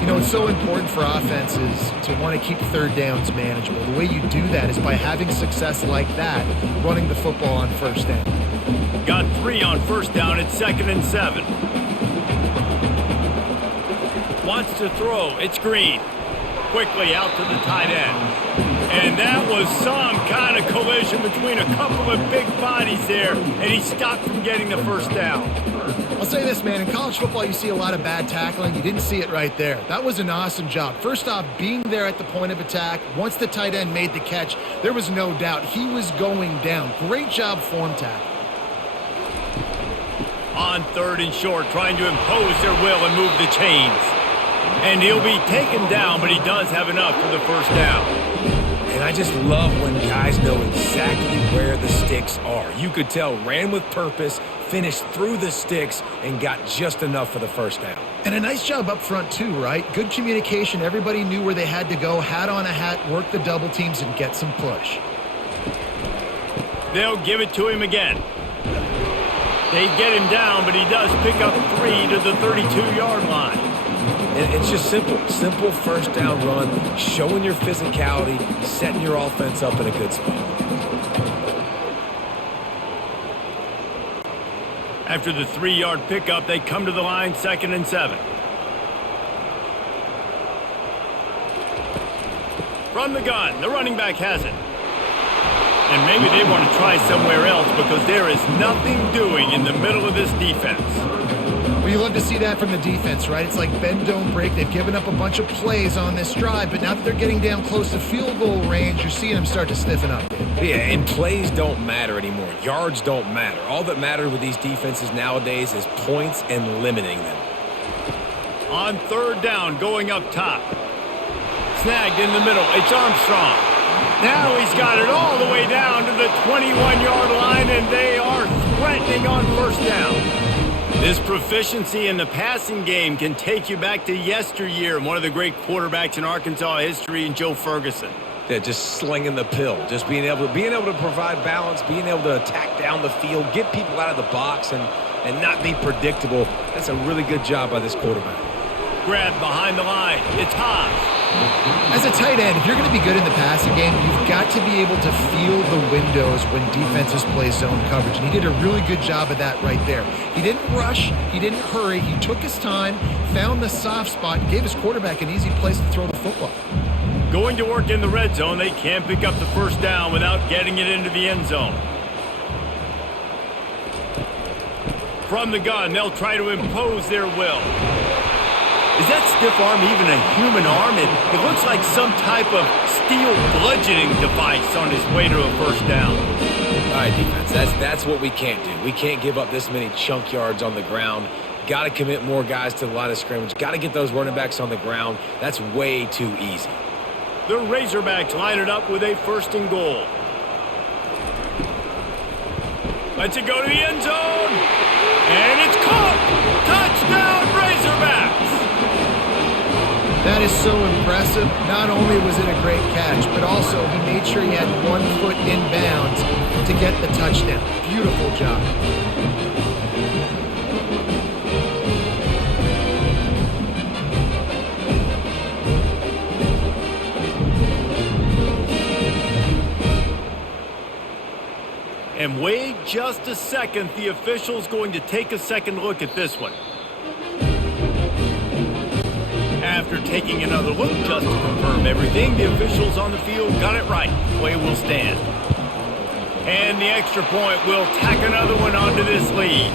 You know, it's so important for offenses to want to keep 3rd downs manageable. The way you do that is by having success like that, running the football on 1st down. Got 3 on 1st down. It's 2nd and 7. Wants to throw. It's Green. Quickly out to the tight end. And that was some kind of collision between a couple of big bodies there, and he stopped from getting the first down. I'll say this, man. In college football, you see a lot of bad tackling. You didn't see it right there. That was an awesome job. First off, being there at the point of attack. Once the tight end made the catch, there was no doubt he was going down. Great job form tackle. On 3rd and short, trying to impose their will and move the chains. And he'll be taken down, but he does have enough for the first down. And I just love when guys know exactly where the sticks are. You could tell ran with purpose, finished through the sticks, and got just enough for the first down. And a nice job up front too, right? Good communication. Everybody knew where they had to go, hat on a hat, work the double teams, and get some push. They'll give it to him again. They get him down, but he does pick up 3 to the 32-yard line. And it's just simple first down run, showing your physicality, setting your offense up in a good spot. After the 3-yard pickup, they come to the line, 2nd and 7. From the gun, the running back has it. And maybe they want to try somewhere else because there is nothing doing in the middle of this defense. Well, you love to see that from the defense, right? It's like bend, don't break. They've given up a bunch of plays on this drive, but now that they're getting down close to field goal range, you're seeing them start to stiffen up. Yeah, and plays don't matter anymore. Yards don't matter. All that matters with these defenses nowadays is points and limiting them. On 3rd down, going up top. Snagged in the middle. It's Armstrong. Now he's got it all the way down to the 21-yard line, and they are threatening on 1st down. This proficiency in the passing game can take you back to yesteryear, one of the great quarterbacks in Arkansas history, in Joe Ferguson. Yeah, just slinging the pill, just being able to provide balance, being able to attack down the field, get people out of the box, and not be predictable. That's a really good job by this quarterback. Grab behind the line. It's Haas. As a tight end, if you're going to be good in the passing game, you've got to be able to feel the windows when defenses play zone coverage. And he did a really good job of that right there. He didn't rush. He didn't hurry. He took his time, found the soft spot, and gave his quarterback an easy place to throw the football. Going to work in the red zone, they can't pick up the first down without getting it into the end zone. From the gun, they'll try to impose their will. Is that stiff arm even a human arm? It looks like some type of steel bludgeoning device on his way to a first down. All right, defense, that's what we can't do. We can't give up this many chunk yards on the ground. Got to commit more guys to the line of scrimmage. Got to get those running backs on the ground. That's way too easy. The Razorbacks line it up with a 1st and goal. Lets it go to the end zone. And it's caught. Touchdown, Razorbacks. That is so impressive. Not only was it a great catch, but also he made sure he had 1 foot in bounds to get the touchdown. Beautiful job. And wait just a second. The official's going to take a second look at this one. After taking another look just to confirm everything, the officials on the field got it right. Play will stand. And the extra point will tack another one onto this lead.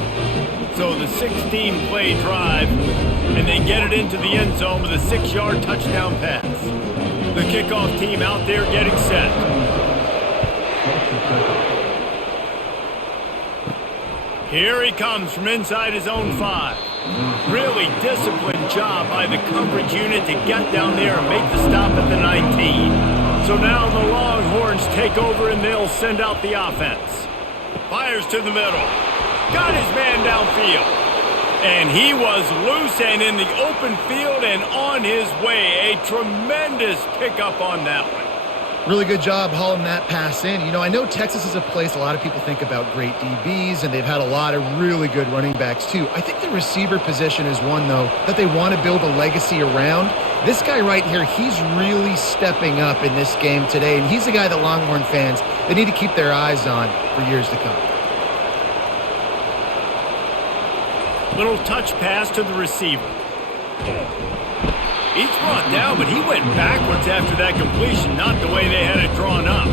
So the 16-play drive, and they get it into the end zone with a 6-yard touchdown pass. The kickoff team out there getting set. Here he comes from inside his own 5. Really disciplined job by the coverage unit to get down there and make the stop at the 19. So now the Longhorns take over and they'll send out the offense. Fires to the middle. Got his man downfield. And he was loose and in the open field and on his way. A tremendous pickup on that one. Really good job hauling that pass in. You know, I know Texas is a place a lot of people think about great DBs, and they've had a lot of really good running backs too. I think the receiver position is one, though, that they want to build a legacy around. This guy right here, he's really stepping up in this game today, and he's a guy that Longhorn fans, they need to keep their eyes on for years to come. Little touch pass to the receiver. He's brought down, but he went backwards after that completion, not the way they had it drawn up.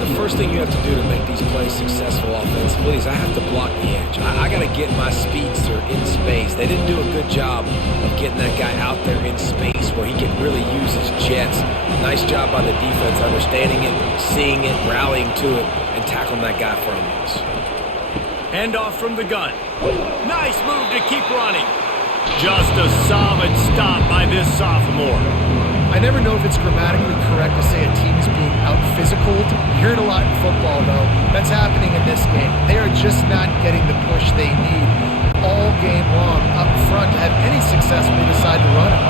The first thing you have to do to make these plays successful offensively is I have to block the edge. I got to get my speedster in space. They didn't do a good job of getting that guy out there in space where he can really use his jets. Nice job by the defense understanding it, seeing it, rallying to it, and tackling that guy for a loss. Handoff from the gun. Nice move to keep running. Just a solid stop by this sophomore. I never know if it's grammatically correct to say a team is being out-physicaled. You hear it a lot in football, though. That's happening in this game. They are just not getting the push they need all game long up front to have any success when they decide to run it.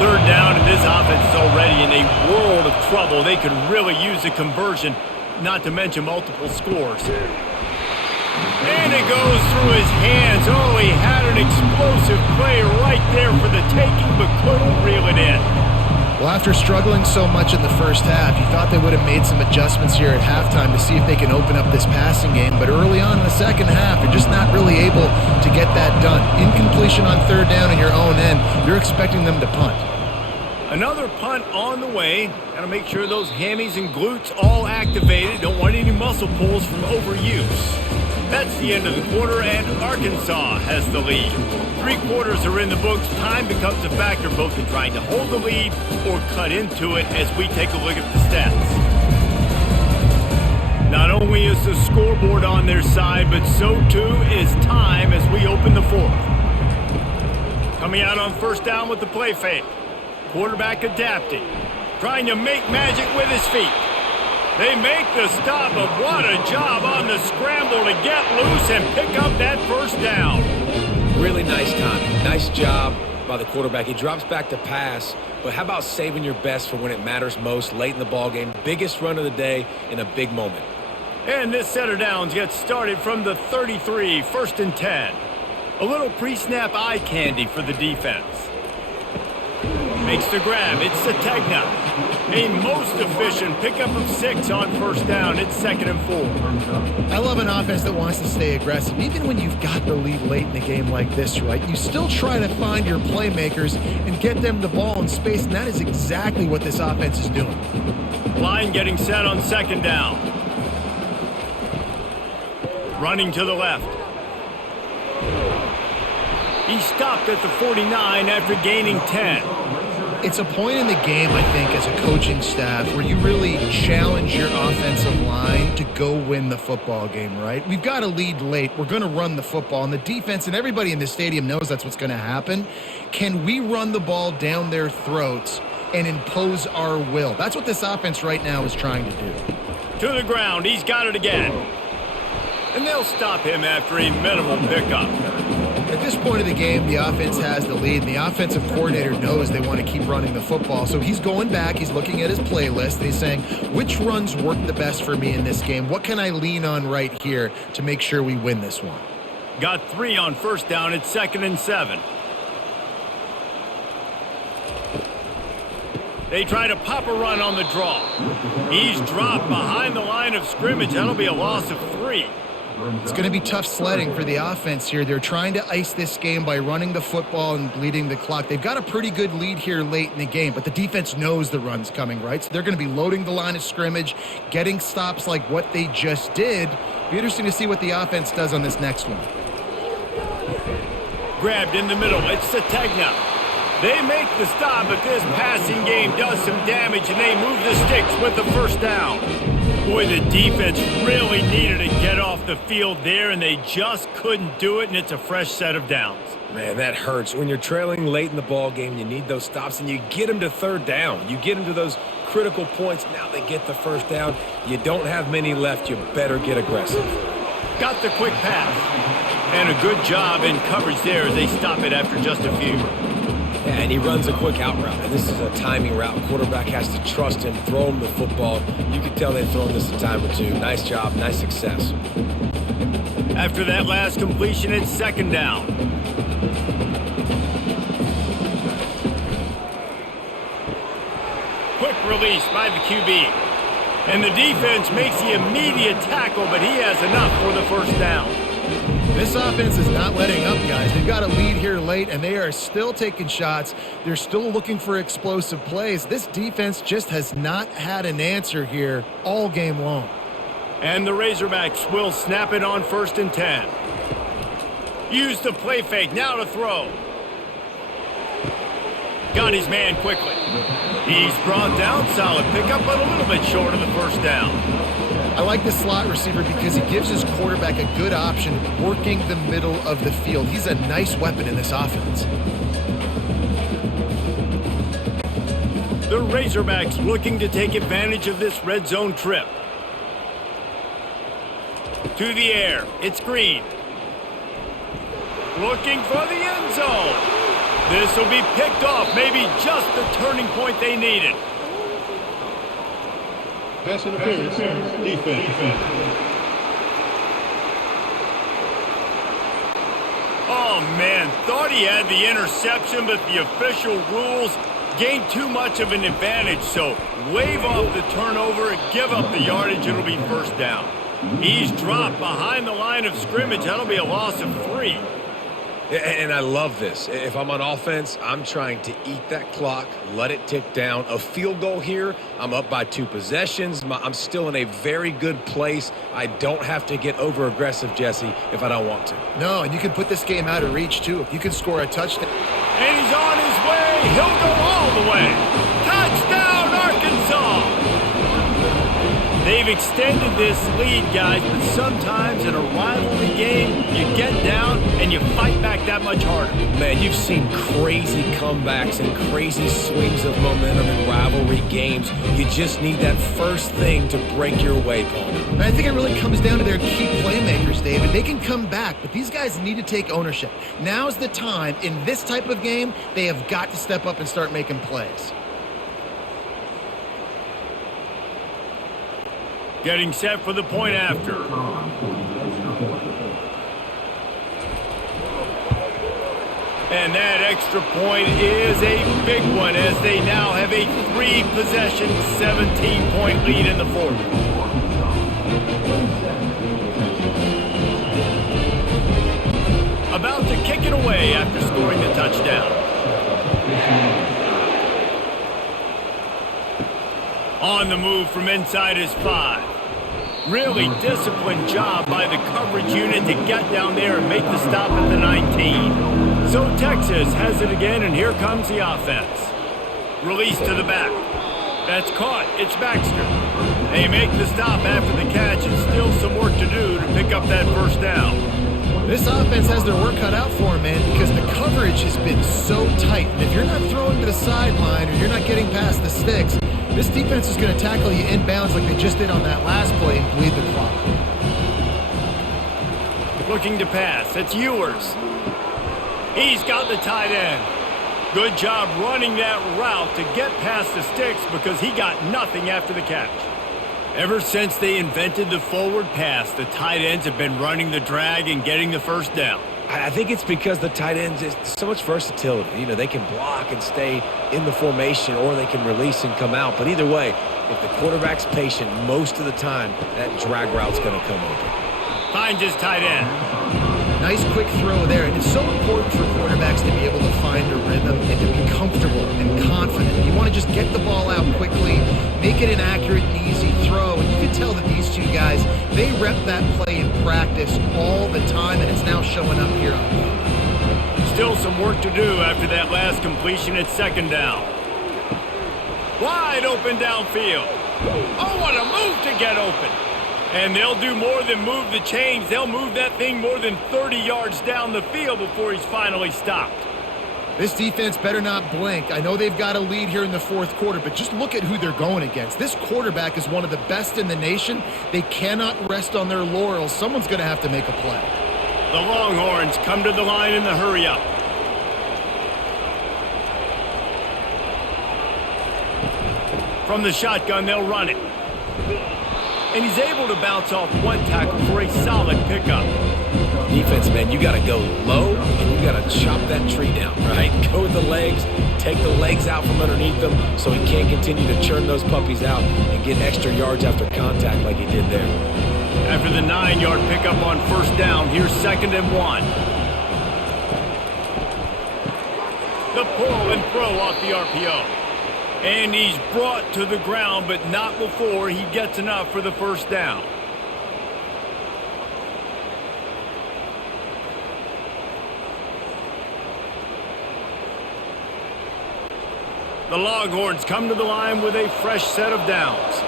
Third down, and this offense is already in a world of trouble. They could really use a conversion, not to mention multiple scores. And it goes through his hands. Oh, he had an explosive play right there for the taking, but couldn't reel it in. Well, after struggling so much in the first half, you thought they would have made some adjustments here at halftime to see if they can open up this passing game. But early on in the second half, they're just not really able to get that done. Incompletion on third down in your own end, you're expecting them to punt. Another punt on the way. Got to make sure those hammies and glutes all activated. Don't want any muscle pulls from overuse. That's the end of the quarter, and Arkansas has the lead. 3 quarters are in the books. Time becomes a factor both in trying to hold the lead or cut into it as we take a look at the stats. Not only is the scoreboard on their side, but so too is time as we open the 4th. Coming out on first down with the play fake. Quarterback adapting. Trying to make magic with his feet. They make the stop, but what a job on the scramble to get loose and pick up that first down. Really nice timing. Nice job by the quarterback. He drops back to pass, but how about saving your best for when it matters most late in the ballgame? Biggest run of the day in a big moment. And this set of downs gets started from the 33, 1st and 10. A little pre-snap eye candy for the defense. Makes the grab. It's Sategna. A most efficient pickup of 6 on first down. It's 2nd and 4. I love an offense that wants to stay aggressive. Even when you've got the lead late in a game like this, right, you still try to find your playmakers and get them the ball in space, and that is exactly what this offense is doing. Line getting set on 2nd down. Running to the left. He stopped at the 49 after gaining 10. It's a point in the game, I think, as a coaching staff where you really challenge your offensive line to go win the football game, right? We've got a lead late. We're going to run the football, and the defense and everybody in the stadium knows that's what's going to happen. Can we run the ball down their throats and impose our will? That's what this offense right now is trying to do. To the ground. He's got it again. And they'll stop him after a minimal pickup. At this point of the game, the offense has the lead, and the offensive coordinator knows they want to keep running the football. So he's going back, he's looking at his playlist, and he's saying, which runs work the best for me in this game? What can I lean on right here to make sure we win this one? Got 3 on first down. It's 2nd and 7. They try to pop a run on the draw. He's dropped behind the line of scrimmage. That'll be a loss of 3. It's going to be tough sledding for the offense here. They're trying to ice this game by running the football and bleeding the clock. They've got a pretty good lead here late in the game, but the defense knows the run's coming, right? So they're going to be loading the line of scrimmage, getting stops like what they just did. Be interesting to see what the offense does on this next one. Grabbed in the middle. It's Sategna. They make the stop, but this passing game does some damage, and they move the sticks with the first down. Boy, the defense really needed to get off the field there, and they just couldn't do it, and it's a fresh set of downs. Man, that hurts. When you're trailing late in the ball game, you need those stops, and you get them to third down. You get them to those critical points. Now they get the first down. You don't have many left. You better get aggressive. Got the quick pass. And a good job in coverage there as they stop it after just a few. Yeah, and he runs a quick out route. And this is a timing route. Quarterback has to trust him, throw him the football. You can tell they've thrown this a time or two. Nice job, nice success. After that last completion, it's second down. Quick release by the QB. And the defense makes the immediate tackle, but he has enough for the first down. This offense is not letting up, guys. They've got a lead here late, and they are still taking shots. They're still looking for explosive plays. This defense just has not had an answer here all game long. And the Razorbacks will snap it on 1st and 10. Use the play fake, now to throw. Got his man quickly. He's brought down, solid pickup, but a little bit short of the first down. I like the slot receiver because he gives his quarterback a good option working the middle of the field. He's a nice weapon in this offense. The Razorbacks looking to take advantage of this red zone trip. To the air, it's Green. Looking for the end zone. This will be picked off, maybe just the turning point they needed. Pass interference, defense. Oh, man, thought he had the interception, but the official rules gained too much of an advantage, so wave off the turnover and give up the yardage. It'll be first down. He's dropped behind the line of scrimmage. That'll be a loss of 3. And I love this. If I'm on offense, I'm trying to eat that clock, let it tick down. A field goal here, I'm up by 2 possessions. I'm still in a very good place. I don't have to get over-aggressive, Jesse, if I don't want to. No, and you can put this game out of reach, too. If you can score a touchdown. And he's on his way. He'll go all the way. Touchdown, Arkansas! They've extended this lead, guys, but sometimes in a rivalry game, you get down and you fight back that much harder. Man, you've seen crazy comebacks and crazy swings of momentum in rivalry games. You just need that first thing to break your way, Paul. And I think it really comes down to their key playmakers, David. They can come back, but these guys need to take ownership. Now's the time. In this type of game, they have got to step up and start making plays. Getting set for the point after. And that extra point is a big one as they now have a 3-possession, 17-point lead in the fourth. About to kick it away after scoring the touchdown. On the move from inside his 5. Really disciplined job by the coverage unit to get down there and make the stop at the 19. So Texas has it again, and here comes the offense. Release to the back. That's caught. It's Baxter. They make the stop after the catch, and still some work to do to pick up that first down. This offense has their work cut out for them, man, because the coverage has been so tight. And if you're not throwing to the sideline or you're not getting past the sticks, this defense is going to tackle you inbounds like they just did on that last play and bleed the clock. Looking to pass. It's Ewers. He's got the tight end. Good job running that route to get past the sticks because he got nothing after the catch. Ever since they invented the forward pass, the tight ends have been running the drag and getting the first down. I think it's because the tight ends, there's so much versatility. You know, they can block and stay in the formation, or they can release and come out. But either way, if the quarterback's patient most of the time, that drag route's going to come open. Finds his tight end. Nice quick throw there, and it's so important for quarterbacks to be able to find a rhythm and to be comfortable and confident. You want to just get the ball out quickly, make it an accurate and easy throw, and you can tell that these two guys, they rep that play in practice all the time, and it's now showing up here on field. Still some work to do after that last completion at second down. Wide open downfield. Oh, what a move to get open. And they'll do more than move the chains. They'll move that thing more than 30 yards down the field before he's finally stopped. This defense better not blink. I know they've got a lead here in the fourth quarter, but just look at who they're going against. This quarterback is one of the best in the nation. They cannot rest on their laurels. Someone's going to have to make a play. The Longhorns come to the line in the hurry-up. From the shotgun, they'll run it. And he's able to bounce off one tackle for a solid pickup. Defense, man, you got to go low, and you got to chop that tree down, right? Go with the legs, take the legs out from underneath them so he can't continue to churn those puppies out and get extra yards after contact like he did there. After the 9-yard pickup on first down, here's 2nd and 1. The pull and throw off the RPO. And he's brought to the ground, but not before he gets enough for the first down. The Longhorns come to the line with a fresh set of downs.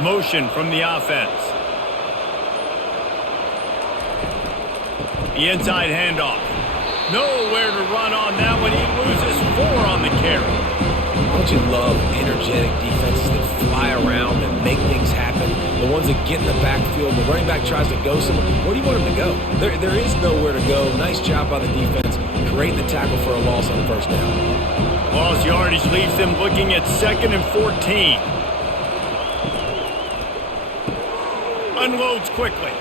Motion from the offense. The inside handoff. Nowhere to run on that one. He loses 4 on the carry. Don't you love energetic defenses that fly around and make things happen? The ones that get in the backfield, the running back tries to go somewhere. Where do you want him to go? There is nowhere to go. Nice job by the defense, creating the tackle for a loss on first down. Lost yardage leaves them looking at 2nd and 14. Unloads quickly.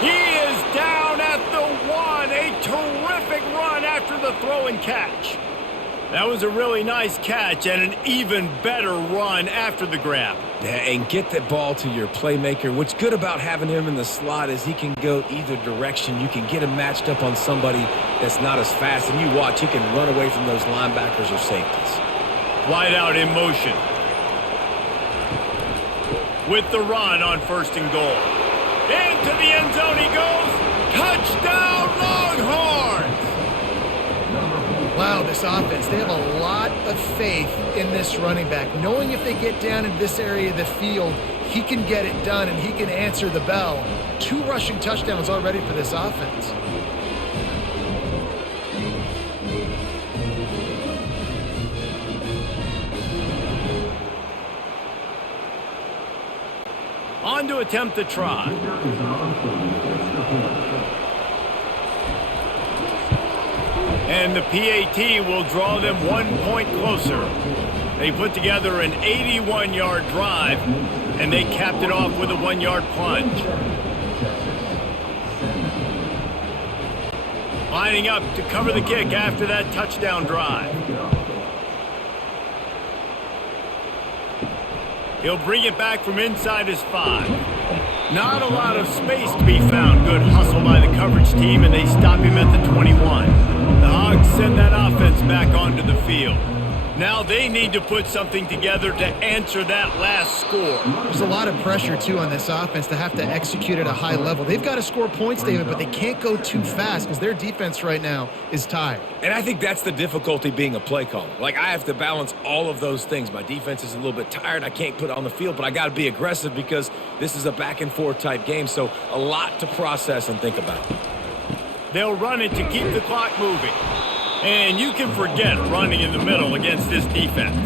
He is down at the 1. A terrific run after the throw and catch. That was a really nice catch and an even better run after the grab. Yeah, and get that ball to your playmaker. What's good about having him in the slot is he can go either direction. You can get him matched up on somebody that's not as fast, and you watch, he can run away from those linebackers or safeties. Wide out in motion. With the run on 1st and goal. Into the end zone he goes. Touchdown, Longhorns! Wow, this offense, they have a lot of faith in this running back, knowing if they get down in this area of the field, he can get it done and he can answer the bell. 2 rushing touchdowns already for this offense. On to attempt the try. And the PAT will draw them 1 point closer. They put together an 81-yard drive, and they capped it off with a 1-yard plunge. Lining up to cover the kick after that touchdown drive. He'll bring it back from inside his 5. Not a lot of space to be found. Good hustle by the coverage team, and they stop him at the 21. The Hogs send that offense back onto the field. Now they need to put something together to answer that last score. There's a lot of pressure, too, on this offense to have to execute at a high level. They've got to score points, David, but they can't go too fast because their defense right now is tired. And I think that's the difficulty being a play caller. Like, I have to balance all of those things. My defense is a little bit tired. I can't put it on the field, but I got to be aggressive because this is a back-and-forth type game, so a lot to process and think about. They'll run it to keep the clock moving. And you can forget running in the middle against this defense.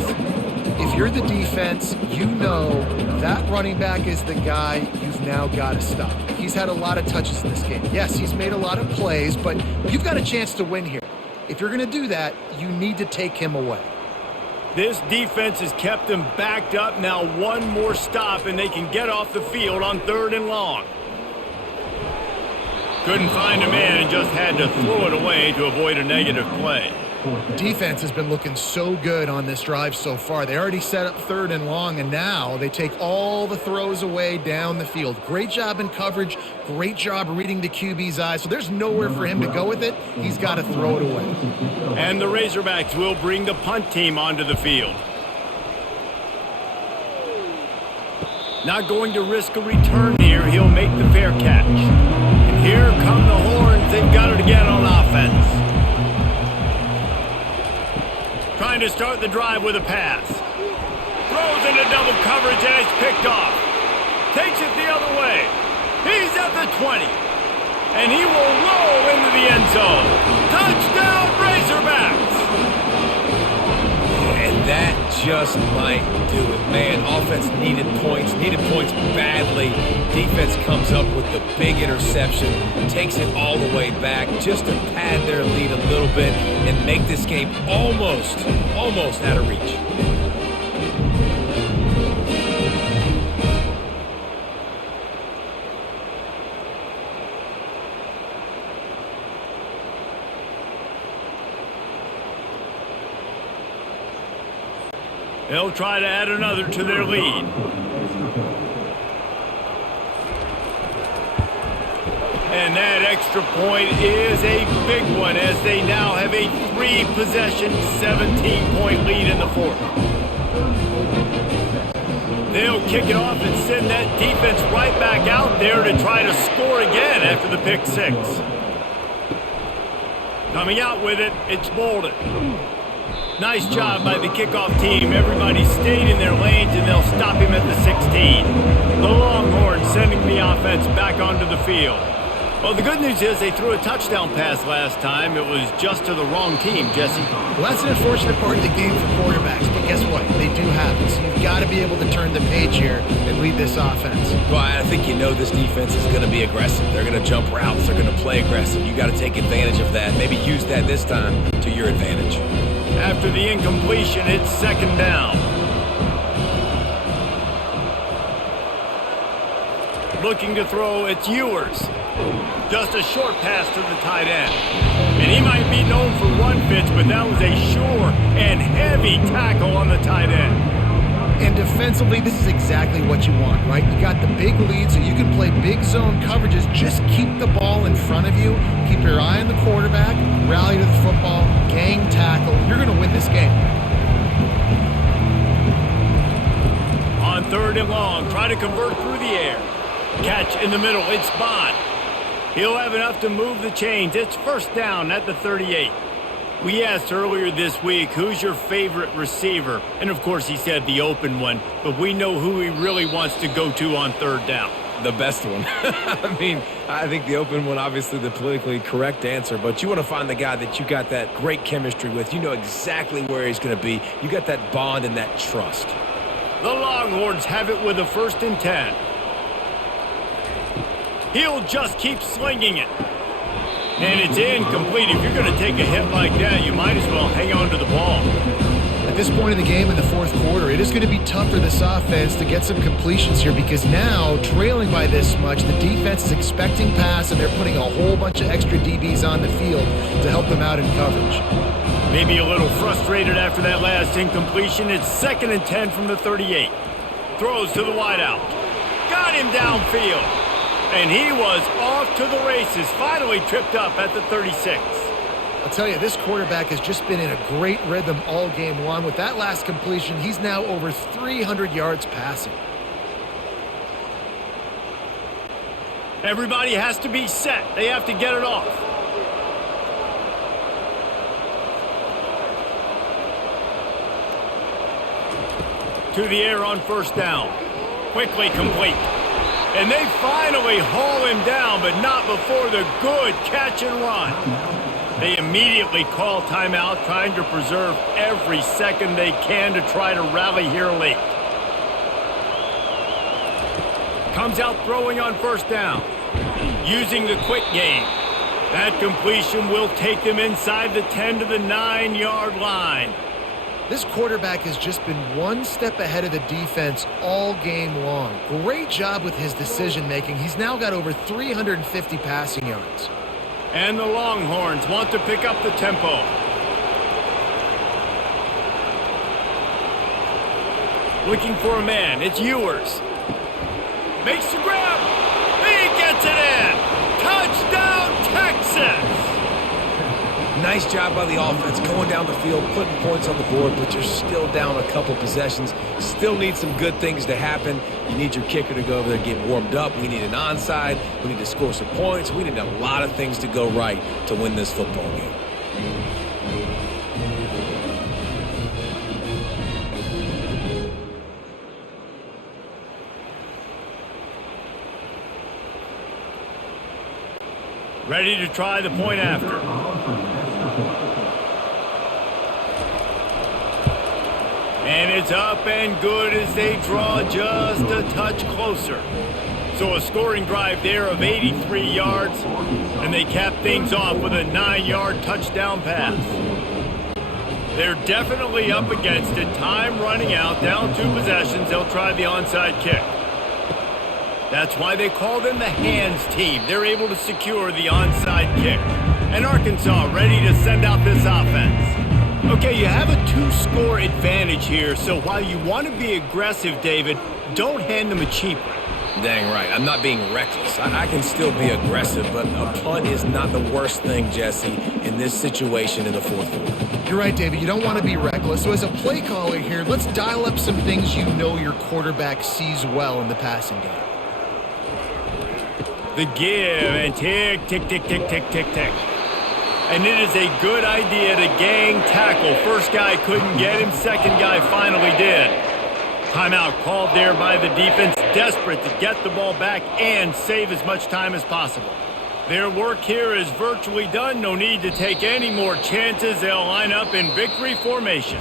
If you're the defense, you know that running back is the guy you've now got to stop. He's had a lot of touches in this game. Yes, he's made a lot of plays, but you've got a chance to win here. If you're going to do that, you need to take him away. This defense has kept them backed up. Now 1 more stop, and they can get off the field on 3rd and long. Couldn't find a man and just had to throw it away to avoid a negative play. Defense has been looking so good on this drive so far. They already set up 3rd and long, and now they take all the throws away down the field. Great job in coverage. Great job reading the QB's eyes. So there's nowhere for him to go with it. He's got to throw it away. And the Razorbacks will bring the punt team onto the field. Not going to risk a return here. He'll make the fair catch. And here come the Horns. They've got it again on offense. Trying to start the drive with a pass. Throws into double coverage and it's picked off. Takes it the other way. He's at the 20. And he will roll into the end zone. Touchdown, Razorbacks! And that just might do it. Man, offense needed points badly. Defense comes up with the big interception, takes it all the way back just to pad their lead a little bit and make this game almost out of reach. They'll try to add another to their lead. And that extra point is a big one as they now have a 3-possession, 17-point lead in the 4th. They'll kick it off and send that defense right back out there to try to score again after the pick 6. Coming out with it, it's Bolden. Nice job by the kickoff team. Everybody stayed in their lanes, and they'll stop him at the 16. The Longhorns sending the offense back onto the field. Well, the good news is they threw a touchdown pass last time. It was just to the wrong team, Jesse. Well, that's an unfortunate part of the game for quarterbacks, but guess what? They do have it. So you've got to be able to turn the page here and lead this offense. Well, I think you know this defense is going to be aggressive. They're going to jump routes. They're going to play aggressive. You got to take advantage of that. Maybe use that this time to your advantage. After the incompletion, it's 2nd down. Looking to throw, it's Ewers. Just a short pass to the tight end. And he might be known for run fits, but that was a sure and heavy tackle on the tight end. And defensively, this is exactly what you want, right? You got the big lead, so you can play big zone coverages. Just keep the ball in front of you. Keep your eye on the quarterback. Rally to the football. Gang tackle. You're going to win this game. On 3rd and long, try to convert through the air. Catch in the middle. It's Bond. He'll have enough to move the chains. It's 1st down at the 38. We asked earlier this week, who's your favorite receiver? And, of course, he said the open one. But we know who he really wants to go to on 3rd down. The best one. I mean, I think the open one, obviously the politically correct answer, but you want to find the guy that you got that great chemistry with. You know exactly where he's going to be. You got that bond and that trust. The Longhorns have it with a 1st and 10. He'll just keep slinging it. And it's incomplete. If you're going to take a hit like that, you might as well hang on to the ball. At this point in the game in the 4th quarter, it is going to be tough for this offense to get some completions here because now, trailing by this much, the defense is expecting pass and they're putting a whole bunch of extra DBs on the field to help them out in coverage. Maybe a little frustrated after that last incompletion. It's 2nd and 10 from the 38. Throws to the wideout. Got him downfield. And he was off to the races, finally tripped up at the 36. I'll tell you, this quarterback has just been in a great rhythm all game long. With that last completion, he's now over 300 yards passing. Everybody has to be set. They have to get it off. To the air on 1st down. Quickly complete. And they finally haul him down, but not before the good catch and run. They immediately call timeout, trying to preserve every second they can to try to rally here late. Comes out throwing on 1st down, using the quick game. That completion will take them inside the 10 to the 9-yard line. This quarterback has just been one step ahead of the defense all game long. Great job with his decision-making. He's now got over 350 passing yards. And the Longhorns want to pick up the tempo. Looking for a man. It's Ewers. Makes the grab. He gets it in. Touchdown, Texas! Nice job by the offense going down the field, putting points on the board, but you're still down a couple possessions. Still need some good things to happen. You need your kicker to go over there and get warmed up. We need an onside. We need to score some points. We need a lot of things to go right to win this football game. Ready to try the point after. And it's up and good as they draw just a touch closer. So a scoring drive there of 83 yards, and they cap things off with a 9-yard touchdown pass. They're definitely up against it. Time running out, down 2 possessions. They'll try the onside kick. That's why they call them the hands team. They're able to secure the onside kick. And Arkansas ready to send out this offense. Okay, you have a 2-score advantage here, so while you want to be aggressive, David, don't hand them a cheap one. Dang right. I'm not being reckless. I can still be aggressive, but a punt is not the worst thing, Jesse, in this situation in the fourth quarter. You're right, David. You don't want to be reckless. So as a play caller here, let's dial up some things you know your quarterback sees well in the passing game. The give and tick, tick, tick, tick, tick, tick, tick. And it is a good idea to gang tackle. First guy couldn't get him. Second guy finally did. Timeout called there by the defense, desperate to get the ball back and save as much time as possible. Their work here is virtually done. No need to take any more chances. They'll line up in victory formation.